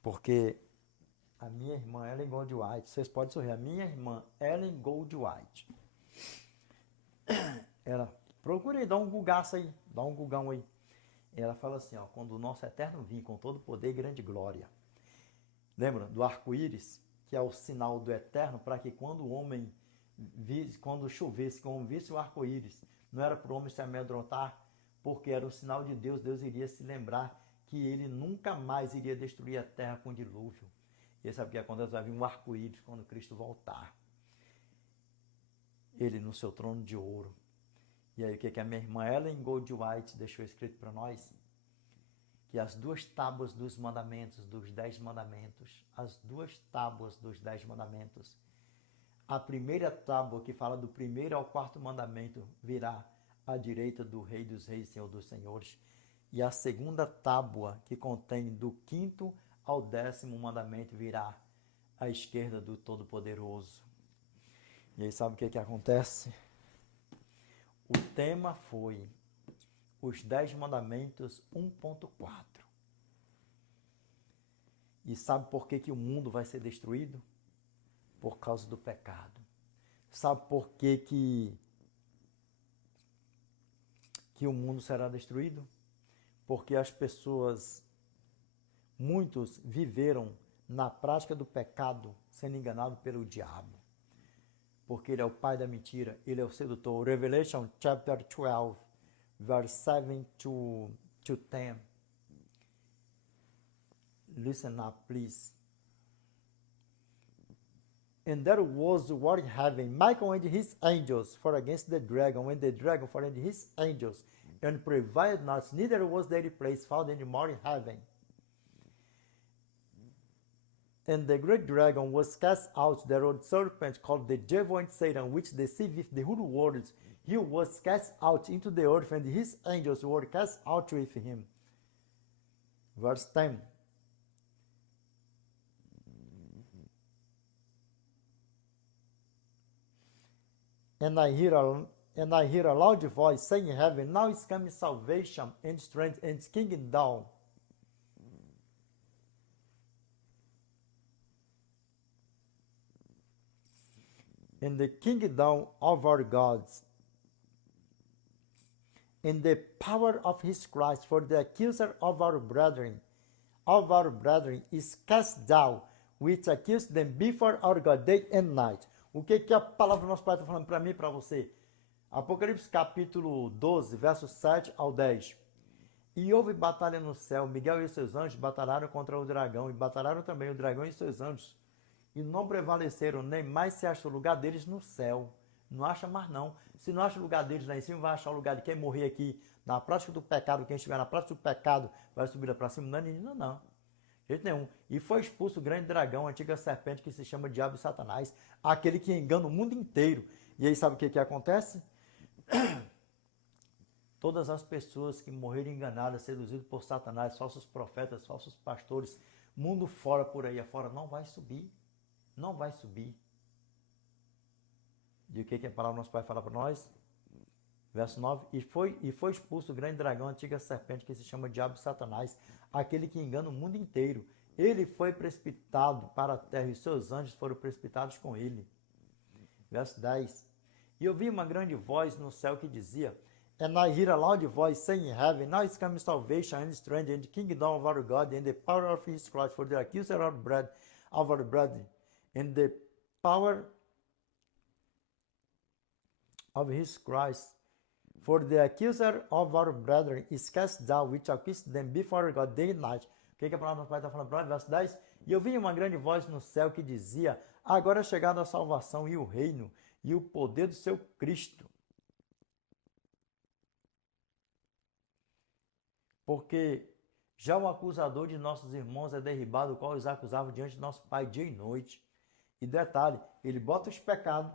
Porque a minha irmã Ellen Gold White, vocês podem sorrir, a minha irmã Ellen Gold White, ela, procurei, dá um gugaço aí, dá um gugão aí. Ela fala assim, ó, quando o nosso eterno vir com todo poder e grande glória. Lembra do arco-íris, que é o sinal do eterno, para que quando o homem visse, quando chovesse, quando visse o arco-íris, não era para o homem se amedrontar, porque era o sinal de Deus, Deus iria se lembrar que ele nunca mais iria destruir a terra com dilúvio. E sabe o que acontece? Vai vir um arco-íris quando Cristo voltar. Ele no seu trono de ouro. E aí o que a minha irmã Ellen Gold White deixou escrito para nós? Que as 2 tábuas dos mandamentos, dos 10 mandamentos, as 2 tábuas dos 10 mandamentos, a primeira tábua que fala do 1º ao 4º mandamento virá à direita do Rei dos Reis e Senhor dos Senhores. E a segunda tábua que contém do 5º ao 10º mandamento virá à esquerda do Todo-Poderoso. E aí sabe o que acontece? O tema foi os 10 mandamentos 1.4. E sabe por que o mundo vai ser destruído? Por causa do pecado. Sabe por que o mundo será destruído? Porque as pessoas, muitos viveram na prática do pecado, sendo enganados pelo diabo. Porque ele é o pai da mentira, ele é o sedutor. Revelation chapter 12, verse 7 to 10. Listen up, please. And there was war in heaven, Michael and his angels fought against the dragon, and the dragon fought against his angels, and prevailed not, neither was there a place found any more in heaven. And the great dragon was cast out, the old serpent called the devil and Satan, which deceiveth the whole world. He was cast out into the earth, and his angels were cast out with him. Verse 10. And I hear a loud voice saying in heaven, now is coming salvation and strength and kingdom. And the kingdom of our gods, and the power of his Christ, for the accuser of our brethren of our brethren is cast down, which accuse them before our God day and night. O que a palavra do nosso Pai está falando para mim e para você? Apocalipse capítulo 12, versos 7 ao 10. E houve batalha no céu, Miguel e seus anjos batalharam contra o dragão, e batalharam também o dragão e seus anjos, e não prevaleceram, nem mais se acha o lugar deles no céu. Não acha mais não. Se não acha o lugar deles lá em cima, vai achar o lugar de quem morrer aqui na prática do pecado. Quem estiver na prática do pecado vai subir lá para cima. Não é menina, não. De jeito nenhum. E foi expulso o grande dragão, a antiga serpente que se chama Diabo e Satanás, aquele que engana o mundo inteiro. E aí sabe o que acontece? Todas as pessoas que morreram enganadas, seduzidas por Satanás, falsos profetas, falsos pastores, mundo fora por aí afora, não vai subir. Não vai subir. E o que a palavra do nosso Pai fala para nós? Verso 9. E foi expulso o grande dragão, a antiga serpente, que se chama Diabo e Satanás, aquele que engana o mundo inteiro. Ele foi precipitado para a terra e seus anjos foram precipitados com ele. Verso 10. E eu vi uma grande voz no céu que dizia, And I hear a loud voice saying in heaven, Now is coming salvation and strength and the kingdom of our God and the power of his Christ, for the accuser of our brethren, and the power of his Christ. For the accuser of our brethren is cast down, which accused them before God day and night. O que a palavra do Pai está falando para nós? Verso 10. E eu vi uma grande voz no céu que dizia, Agora é chegada a salvação e o reino e o poder do seu Cristo. Porque já o acusador de nossos irmãos é derribado, o qual os acusava diante de nosso Pai dia e noite. E detalhe, ele bota os pecados.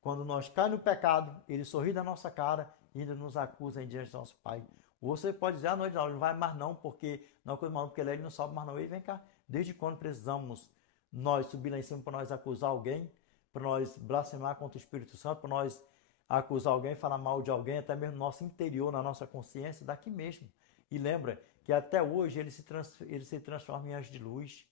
Quando nós caímos no pecado, ele sorri da nossa cara e ainda nos acusa diante do nosso Pai. Você pode dizer, não vai mais não, porque não é coisa mais não, porque ele não sobe mais não. E vem cá, desde quando precisamos nós subir lá em cima para nós acusar alguém, para nós blasfemar contra o Espírito Santo, para nós acusar alguém, falar mal de alguém, até mesmo no nosso interior, na nossa consciência, daqui mesmo. E lembra que até hoje ele se transforma em anjo de luz.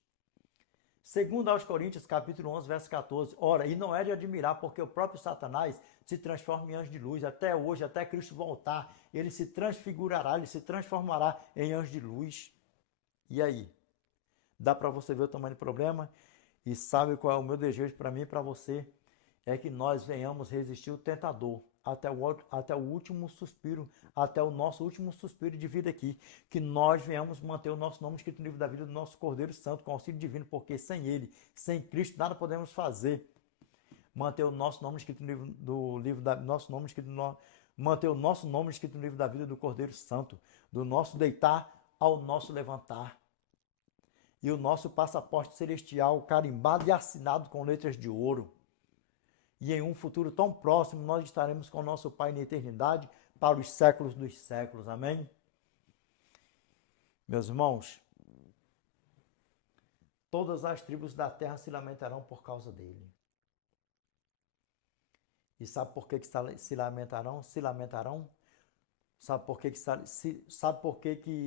Segundo aos Coríntios, capítulo 11, verso 14. Ora, e não é de admirar, porque o próprio Satanás se transforma em anjo de luz. Até hoje, até Cristo voltar, ele se transfigurará, ele se transformará em anjo de luz. E aí? Dá para você ver o tamanho do problema? E sabe qual é o meu desejo para mim e para você? É que nós venhamos resistir o tentador até o último suspiro, até o nosso último suspiro de vida aqui. Que nós venhamos manter o nosso nome escrito no livro da vida do nosso Cordeiro Santo, com auxílio divino, porque sem ele, sem Cristo, nada podemos fazer. Manter o nosso nome escrito no livro da manter o nosso nome escrito no livro da vida do Cordeiro Santo, do nosso deitar ao nosso levantar. E o nosso passaporte celestial carimbado e assinado com letras de ouro. E em um futuro tão próximo, nós estaremos com o nosso Pai na eternidade para os séculos dos séculos. Amém? Meus irmãos, todas as tribos da terra se lamentarão por causa dele. E sabe por que se lamentarão? Se lamentarão? Sabe por que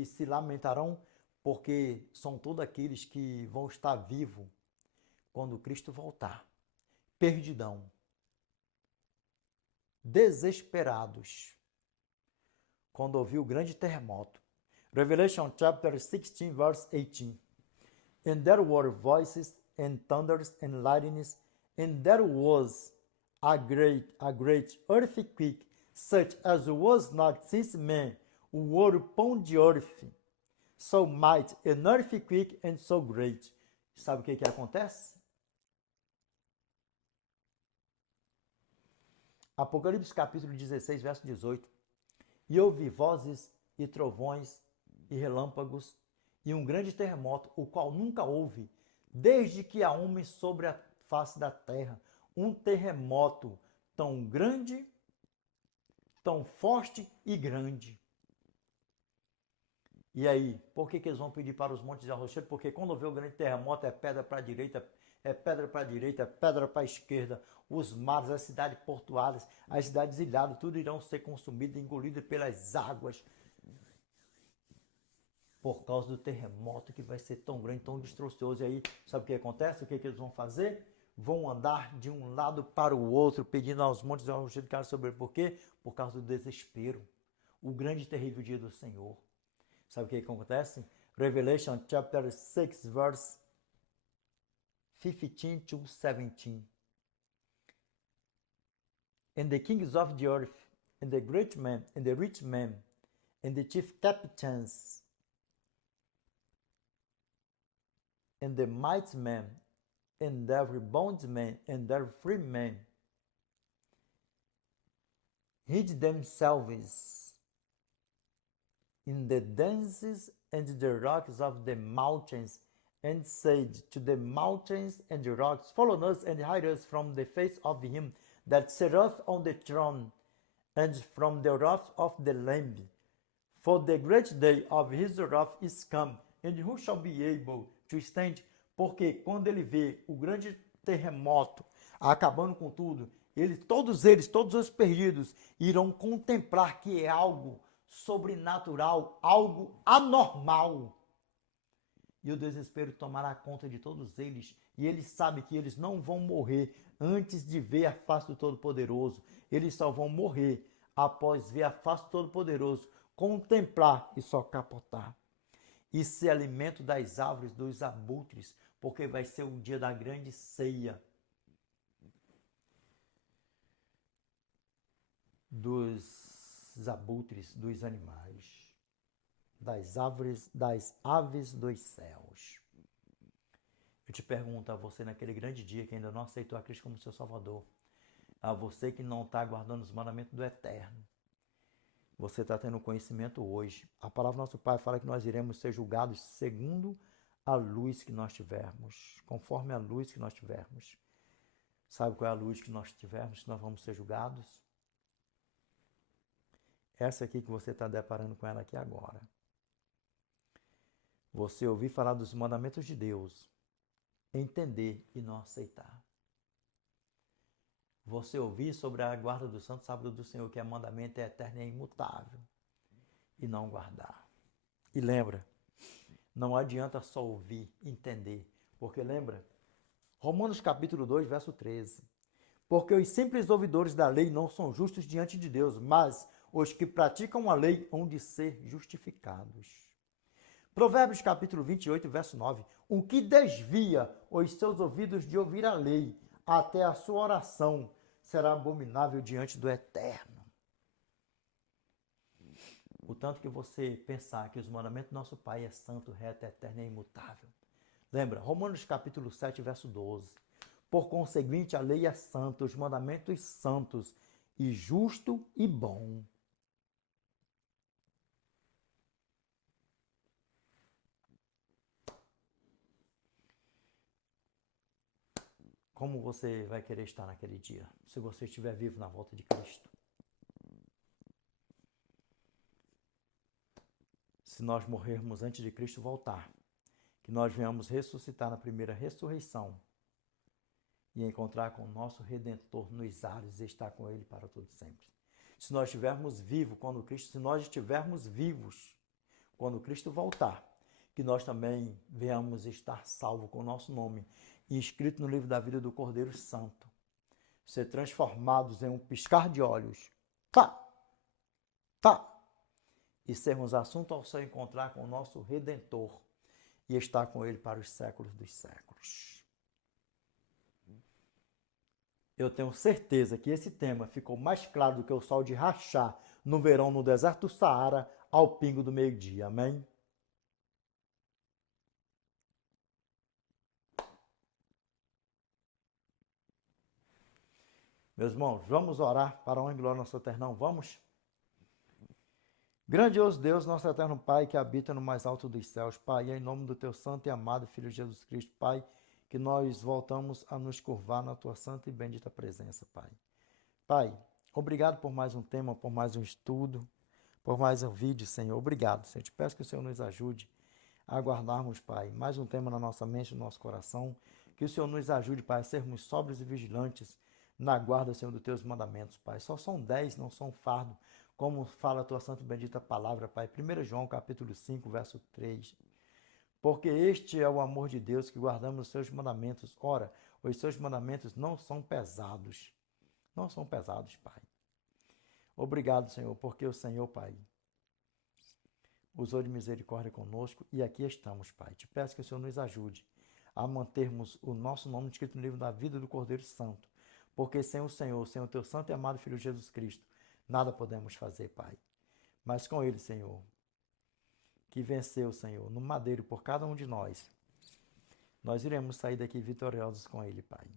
se lamentarão? Porque são todos aqueles que vão estar vivos quando Cristo voltar. Perdidão. Desesperados, quando ouviu o grande terremoto. Revelation chapter 16, verse 18. And there were voices and thunders and lightnings, and there was a great earthquake, such as was not since men were upon the earth. So mighty an earthquake and so great. Sabe o que acontece? Apocalipse capítulo 16, verso 18. E ouvi vozes e trovões e relâmpagos e um grande terremoto, o qual nunca houve, desde que há homem sobre a face da terra. Um terremoto tão grande, tão forte e grande. E aí, por que eles vão pedir para os montes de arrocheiro? Porque quando vê o grande terremoto, é pedra para a direita, é pedra para a direita, é pedra para a esquerda. Os mares, as cidades portuárias, as cidades ilhadas, tudo irão ser consumidas, engolidas pelas águas. Por causa do terremoto que vai ser tão grande, tão destroçoso. E aí, sabe o que acontece? O que eles vão fazer? Vão andar de um lado para o outro, pedindo aos montes de arrocheiro que sobre ele. Por quê? Por causa do desespero. O grande e terrível dia do Senhor. Sabe o que acontece? Revelation chapter 6, verse 15 to 17. And the kings of the earth, and the great men, and the rich men, and the chief captains, and the mighty men, and every bondman, and every free man, hid themselves in the denses and the rocks of the mountains, and said to the mountains and the rocks, Follow us and hide us from the face of him that sitteth on the throne, and from the wrath of the Lamb. For the great day of his wrath is come, and who shall be able to stand? Porque quando ele vê o grande terremoto acabando com tudo, todos os perdidos, irão contemplar que é algo sobrenatural, algo anormal. E o desespero tomará conta de todos eles, e eles sabem que eles não vão morrer antes de ver a face do Todo-Poderoso. Eles só vão morrer após ver a face do Todo-Poderoso, contemplar e só capotar. E ser alimento das árvores, dos abutres, porque vai ser o dia da grande ceia dos abutres, dos animais, das aves dos céus. Eu te pergunto a você naquele grande dia que ainda não aceitou a Cristo como seu Salvador, a você que não está guardando os mandamentos do Eterno, você está tendo conhecimento hoje. A palavra do nosso Pai fala que nós iremos ser julgados segundo a luz que nós tivermos, conforme a luz que nós tivermos. Sabe qual é a luz que nós tivermos que nós vamos ser julgados? Essa aqui que você está deparando com ela aqui agora. Você ouvir falar dos mandamentos de Deus, entender e não aceitar. Você ouvir sobre a guarda do Santo Sábado do Senhor, que é mandamento, é eterno e é imutável, e não guardar. E lembra, não adianta só ouvir, entender, porque lembra, Romanos capítulo 2, verso 13, porque os simples ouvidores da lei não são justos diante de Deus, mas os que praticam a lei hão de ser justificados. Provérbios capítulo 28, verso 9, o que desvia os seus ouvidos de ouvir a lei, até a sua oração será abominável diante do Eterno. O tanto que você pensar que os mandamentos do nosso Pai é santo, reto, eterno e imutável. Lembra, Romanos capítulo 7, verso 12. Por conseguinte, a lei é santa, os mandamentos santos, e justo e bom. Como você vai querer estar naquele dia, se você estiver vivo na volta de Cristo? Se nós morrermos antes de Cristo voltar, que nós venhamos ressuscitar na primeira ressurreição e encontrar com o nosso Redentor nos ares e estar com Ele para todo sempre. Se nós estivermos vivos quando Cristo, se nós estivermos vivos quando Cristo voltar, que nós também venhamos estar salvos com o nosso nome inscrito no livro da vida do Cordeiro Santo, ser transformados em um piscar de olhos, e sermos assunto ao céu, encontrar com o nosso Redentor e estar com Ele para os séculos dos séculos. Eu tenho certeza que esse tema ficou mais claro do que o sol de rachar no verão no deserto do Saara ao pingo do meio-dia. Amém? Meus irmãos, vamos orar para a honra e glória do nosso Eternão. Vamos? Grandioso Deus, nosso eterno Pai, que habita no mais alto dos céus. Pai, é em nome do teu santo e amado Filho Jesus Cristo, Pai, que nós voltamos a nos curvar na tua santa e bendita presença, Pai. Pai, obrigado por mais um tema, por mais um estudo, por mais um vídeo, Senhor. Obrigado, Senhor. Te peço que o Senhor nos ajude a guardarmos, Pai, mais um tema na nossa mente, no nosso coração. Que o Senhor nos ajude, Pai, a sermos sóbrios e vigilantes na guarda, Senhor, dos teus mandamentos, Pai. Só são 10, não são fardo, como fala a tua santa e bendita palavra, Pai. 1 João, capítulo 5, verso 3. Porque este é o amor de Deus, que guardamos os seus mandamentos. Ora, os seus mandamentos não são pesados. Não são pesados, Pai. Obrigado, Senhor, porque o Senhor, Pai, usou de misericórdia conosco e aqui estamos, Pai. Te peço que o Senhor nos ajude a mantermos o nosso nome escrito no livro da vida do Cordeiro Santo, porque sem o Senhor, sem o teu santo e amado Filho Jesus Cristo, nada podemos fazer, Pai. Mas com ele, Senhor, que venceu, Senhor, no madeiro por cada um de nós iremos sair daqui vitoriosos com ele, Pai.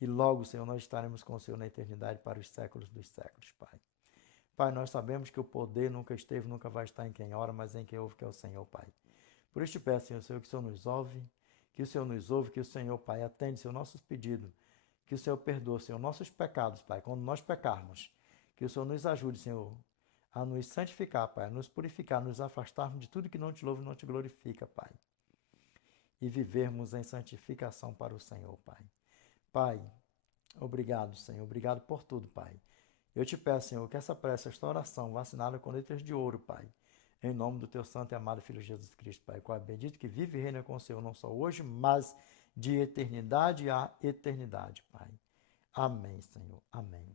E logo, Senhor, nós estaremos com o Senhor na eternidade para os séculos dos séculos, Pai. Pai, nós sabemos que o poder nunca esteve, nunca vai estar em quem ora, mas em quem ouve, que é o Senhor, Pai. Por isso te peço, Senhor, que o Senhor nos ouve, que o Senhor, Pai, atende, Senhor, nossos pedidos, que o Senhor perdoe, Senhor, nossos pecados, Pai, quando nós pecarmos, que o Senhor nos ajude, Senhor, a nos santificar, Pai, a nos purificar, a nos afastarmos de tudo que não te louva e não te glorifica, Pai, e vivermos em santificação para o Senhor, Pai. Pai, obrigado, Senhor, obrigado por tudo, Pai. Eu te peço, Senhor, que essa prece, esta oração, vacinada com letras de ouro, Pai, em nome do teu santo e amado Filho Jesus Cristo, Pai, qual é bendito que vive e reina com o Senhor, não só hoje, mas de eternidade a eternidade, Pai. Amém, Senhor. Amém.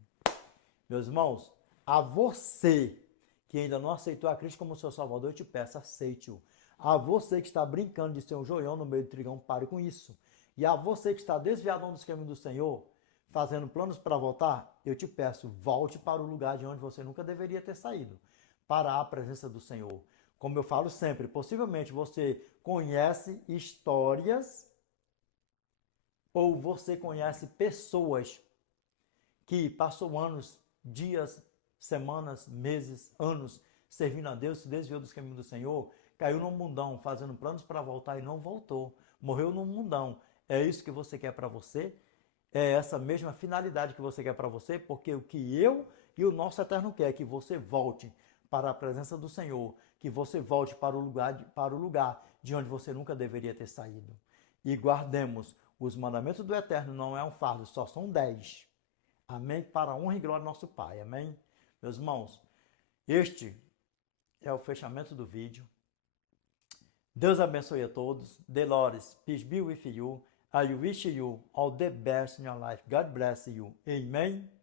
Meus irmãos, a você que ainda não aceitou a Cristo como seu Salvador, eu te peço, aceite-o. A você que está brincando de ser um joião no meio do trigão, pare com isso. E a você que está desviado dos caminhos do Senhor, fazendo planos para voltar, eu te peço, volte para o lugar de onde você nunca deveria ter saído, para a presença do Senhor. Como eu falo sempre, possivelmente você conhece histórias ou você conhece pessoas que passou anos, dias, semanas, meses, anos servindo a Deus, se desviou dos caminhos do Senhor, caiu num mundão fazendo planos para voltar e não voltou, morreu num mundão. É isso que você quer para você? É essa mesma finalidade que você quer para você? Porque o que eu e o nosso Eterno quer é que você volte para a presença do Senhor, que você volte para o lugar de onde você nunca deveria ter saído. E guardemos os mandamentos do Eterno, não é um fardo, só são 10. Amém? Para a honra e glória do nosso Pai. Amém? Meus irmãos, este é o fechamento do vídeo. Deus abençoe a todos. Delores, peace be with you. I wish you all the best in your life. God bless you. Amen.